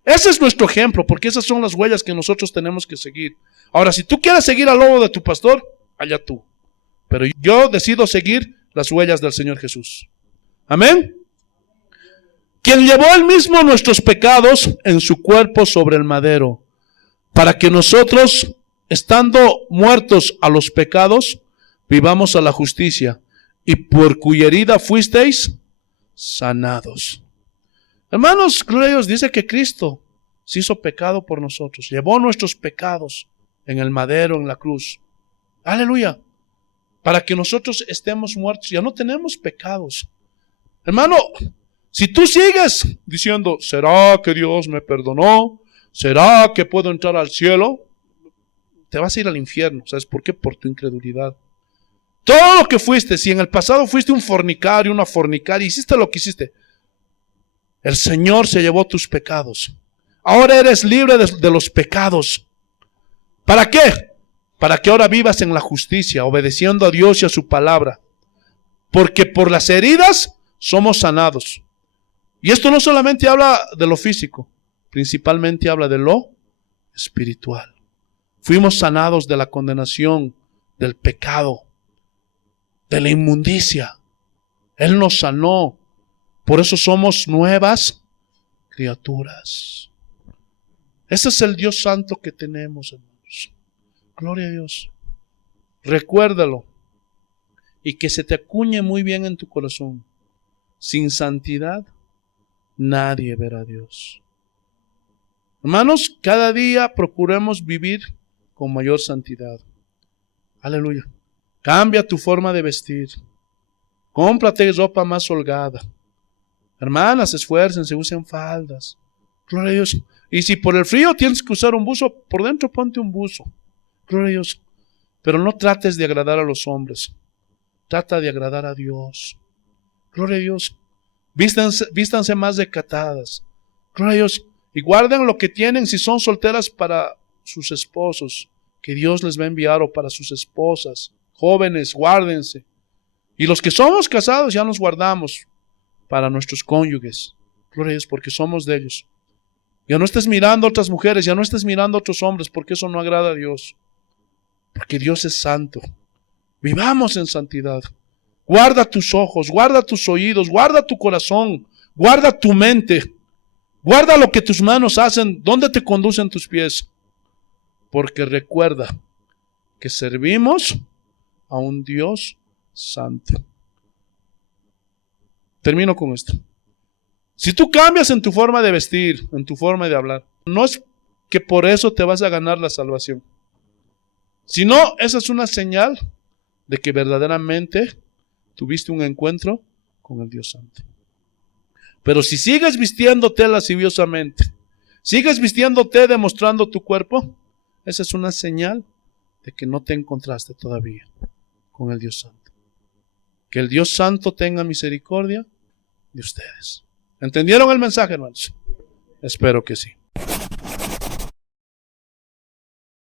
Ese es nuestro ejemplo, porque esas son las huellas que nosotros tenemos que seguir. Ahora, si tú quieres seguir al lobo de tu pastor, allá tú. Pero yo decido seguir las huellas del Señor Jesús. Amén. Quien llevó él mismo nuestros pecados en su cuerpo sobre el madero, para que nosotros, estando muertos a los pecados, vivamos a la justicia, y por cuya herida fuisteis sanados. Hermanos, gloria a Dios, dice que Cristo se hizo pecado por nosotros, llevó nuestros pecados en el madero, en la cruz. Aleluya. Para que nosotros estemos muertos, ya no tenemos pecados. Hermano, si tú sigues diciendo, ¿será que Dios me perdonó? ¿Será que puedo entrar al cielo? Te vas a ir al infierno. ¿Sabes por qué? Por tu incredulidad. Todo lo que fuiste, si en el pasado fuiste un fornicario, una fornicaria, hiciste lo que hiciste, el Señor se llevó tus pecados. Ahora eres libre de los pecados. ¿Para qué? Para que ahora vivas en la justicia, obedeciendo a Dios y a su palabra. Porque por las heridas somos sanados. Y esto no solamente habla de lo físico, principalmente habla de lo espiritual. Fuimos sanados de la condenación, del pecado, de la inmundicia. Él nos sanó. Por eso somos nuevas criaturas. Ese es el Dios santo que tenemos, hermanos. Gloria a Dios. Recuérdalo. Y que se te acuñe muy bien en tu corazón. Sin santidad, nadie verá a Dios. Hermanos, cada día procuremos vivir con mayor santidad. Aleluya. Cambia tu forma de vestir. Cómprate ropa más holgada. Hermanas, esfuércense, usen faldas. Gloria a Dios. Y si por el frío tienes que usar un buzo, por dentro ponte un buzo. Gloria a Dios. Pero no trates de agradar a los hombres. Trata de agradar a Dios. Gloria a Dios. Vístanse más decatadas. Gloria a Dios. Y guarden lo que tienen si son solteras para sus esposos, que Dios les va a enviar, o para sus esposas. Jóvenes, guárdense. Y los que somos casados ya nos guardamos para nuestros cónyuges. Gloria a Dios, porque somos de ellos. Ya no estés mirando a otras mujeres, ya no estés mirando a otros hombres, porque eso no agrada a Dios. Porque Dios es santo. Vivamos en santidad. Guarda tus ojos, guarda tus oídos, guarda tu corazón, guarda tu mente. Guarda lo que tus manos hacen, dónde te conducen tus pies. Porque recuerda que servimos a un Dios santo. Termino con esto. Si tú cambias en tu forma de vestir, en tu forma de hablar, no es que por eso te vas a ganar la salvación, sino esa es una señal de que verdaderamente tuviste un encuentro con el Dios Santo. Pero si sigues vistiéndote lasciviosamente, sigues vistiéndote demostrando tu cuerpo, esa es una señal de que no te encontraste todavía con el Dios Santo. Que el Dios Santo tenga misericordia de ustedes. ¿Entendieron el mensaje, hermanos? Espero que sí.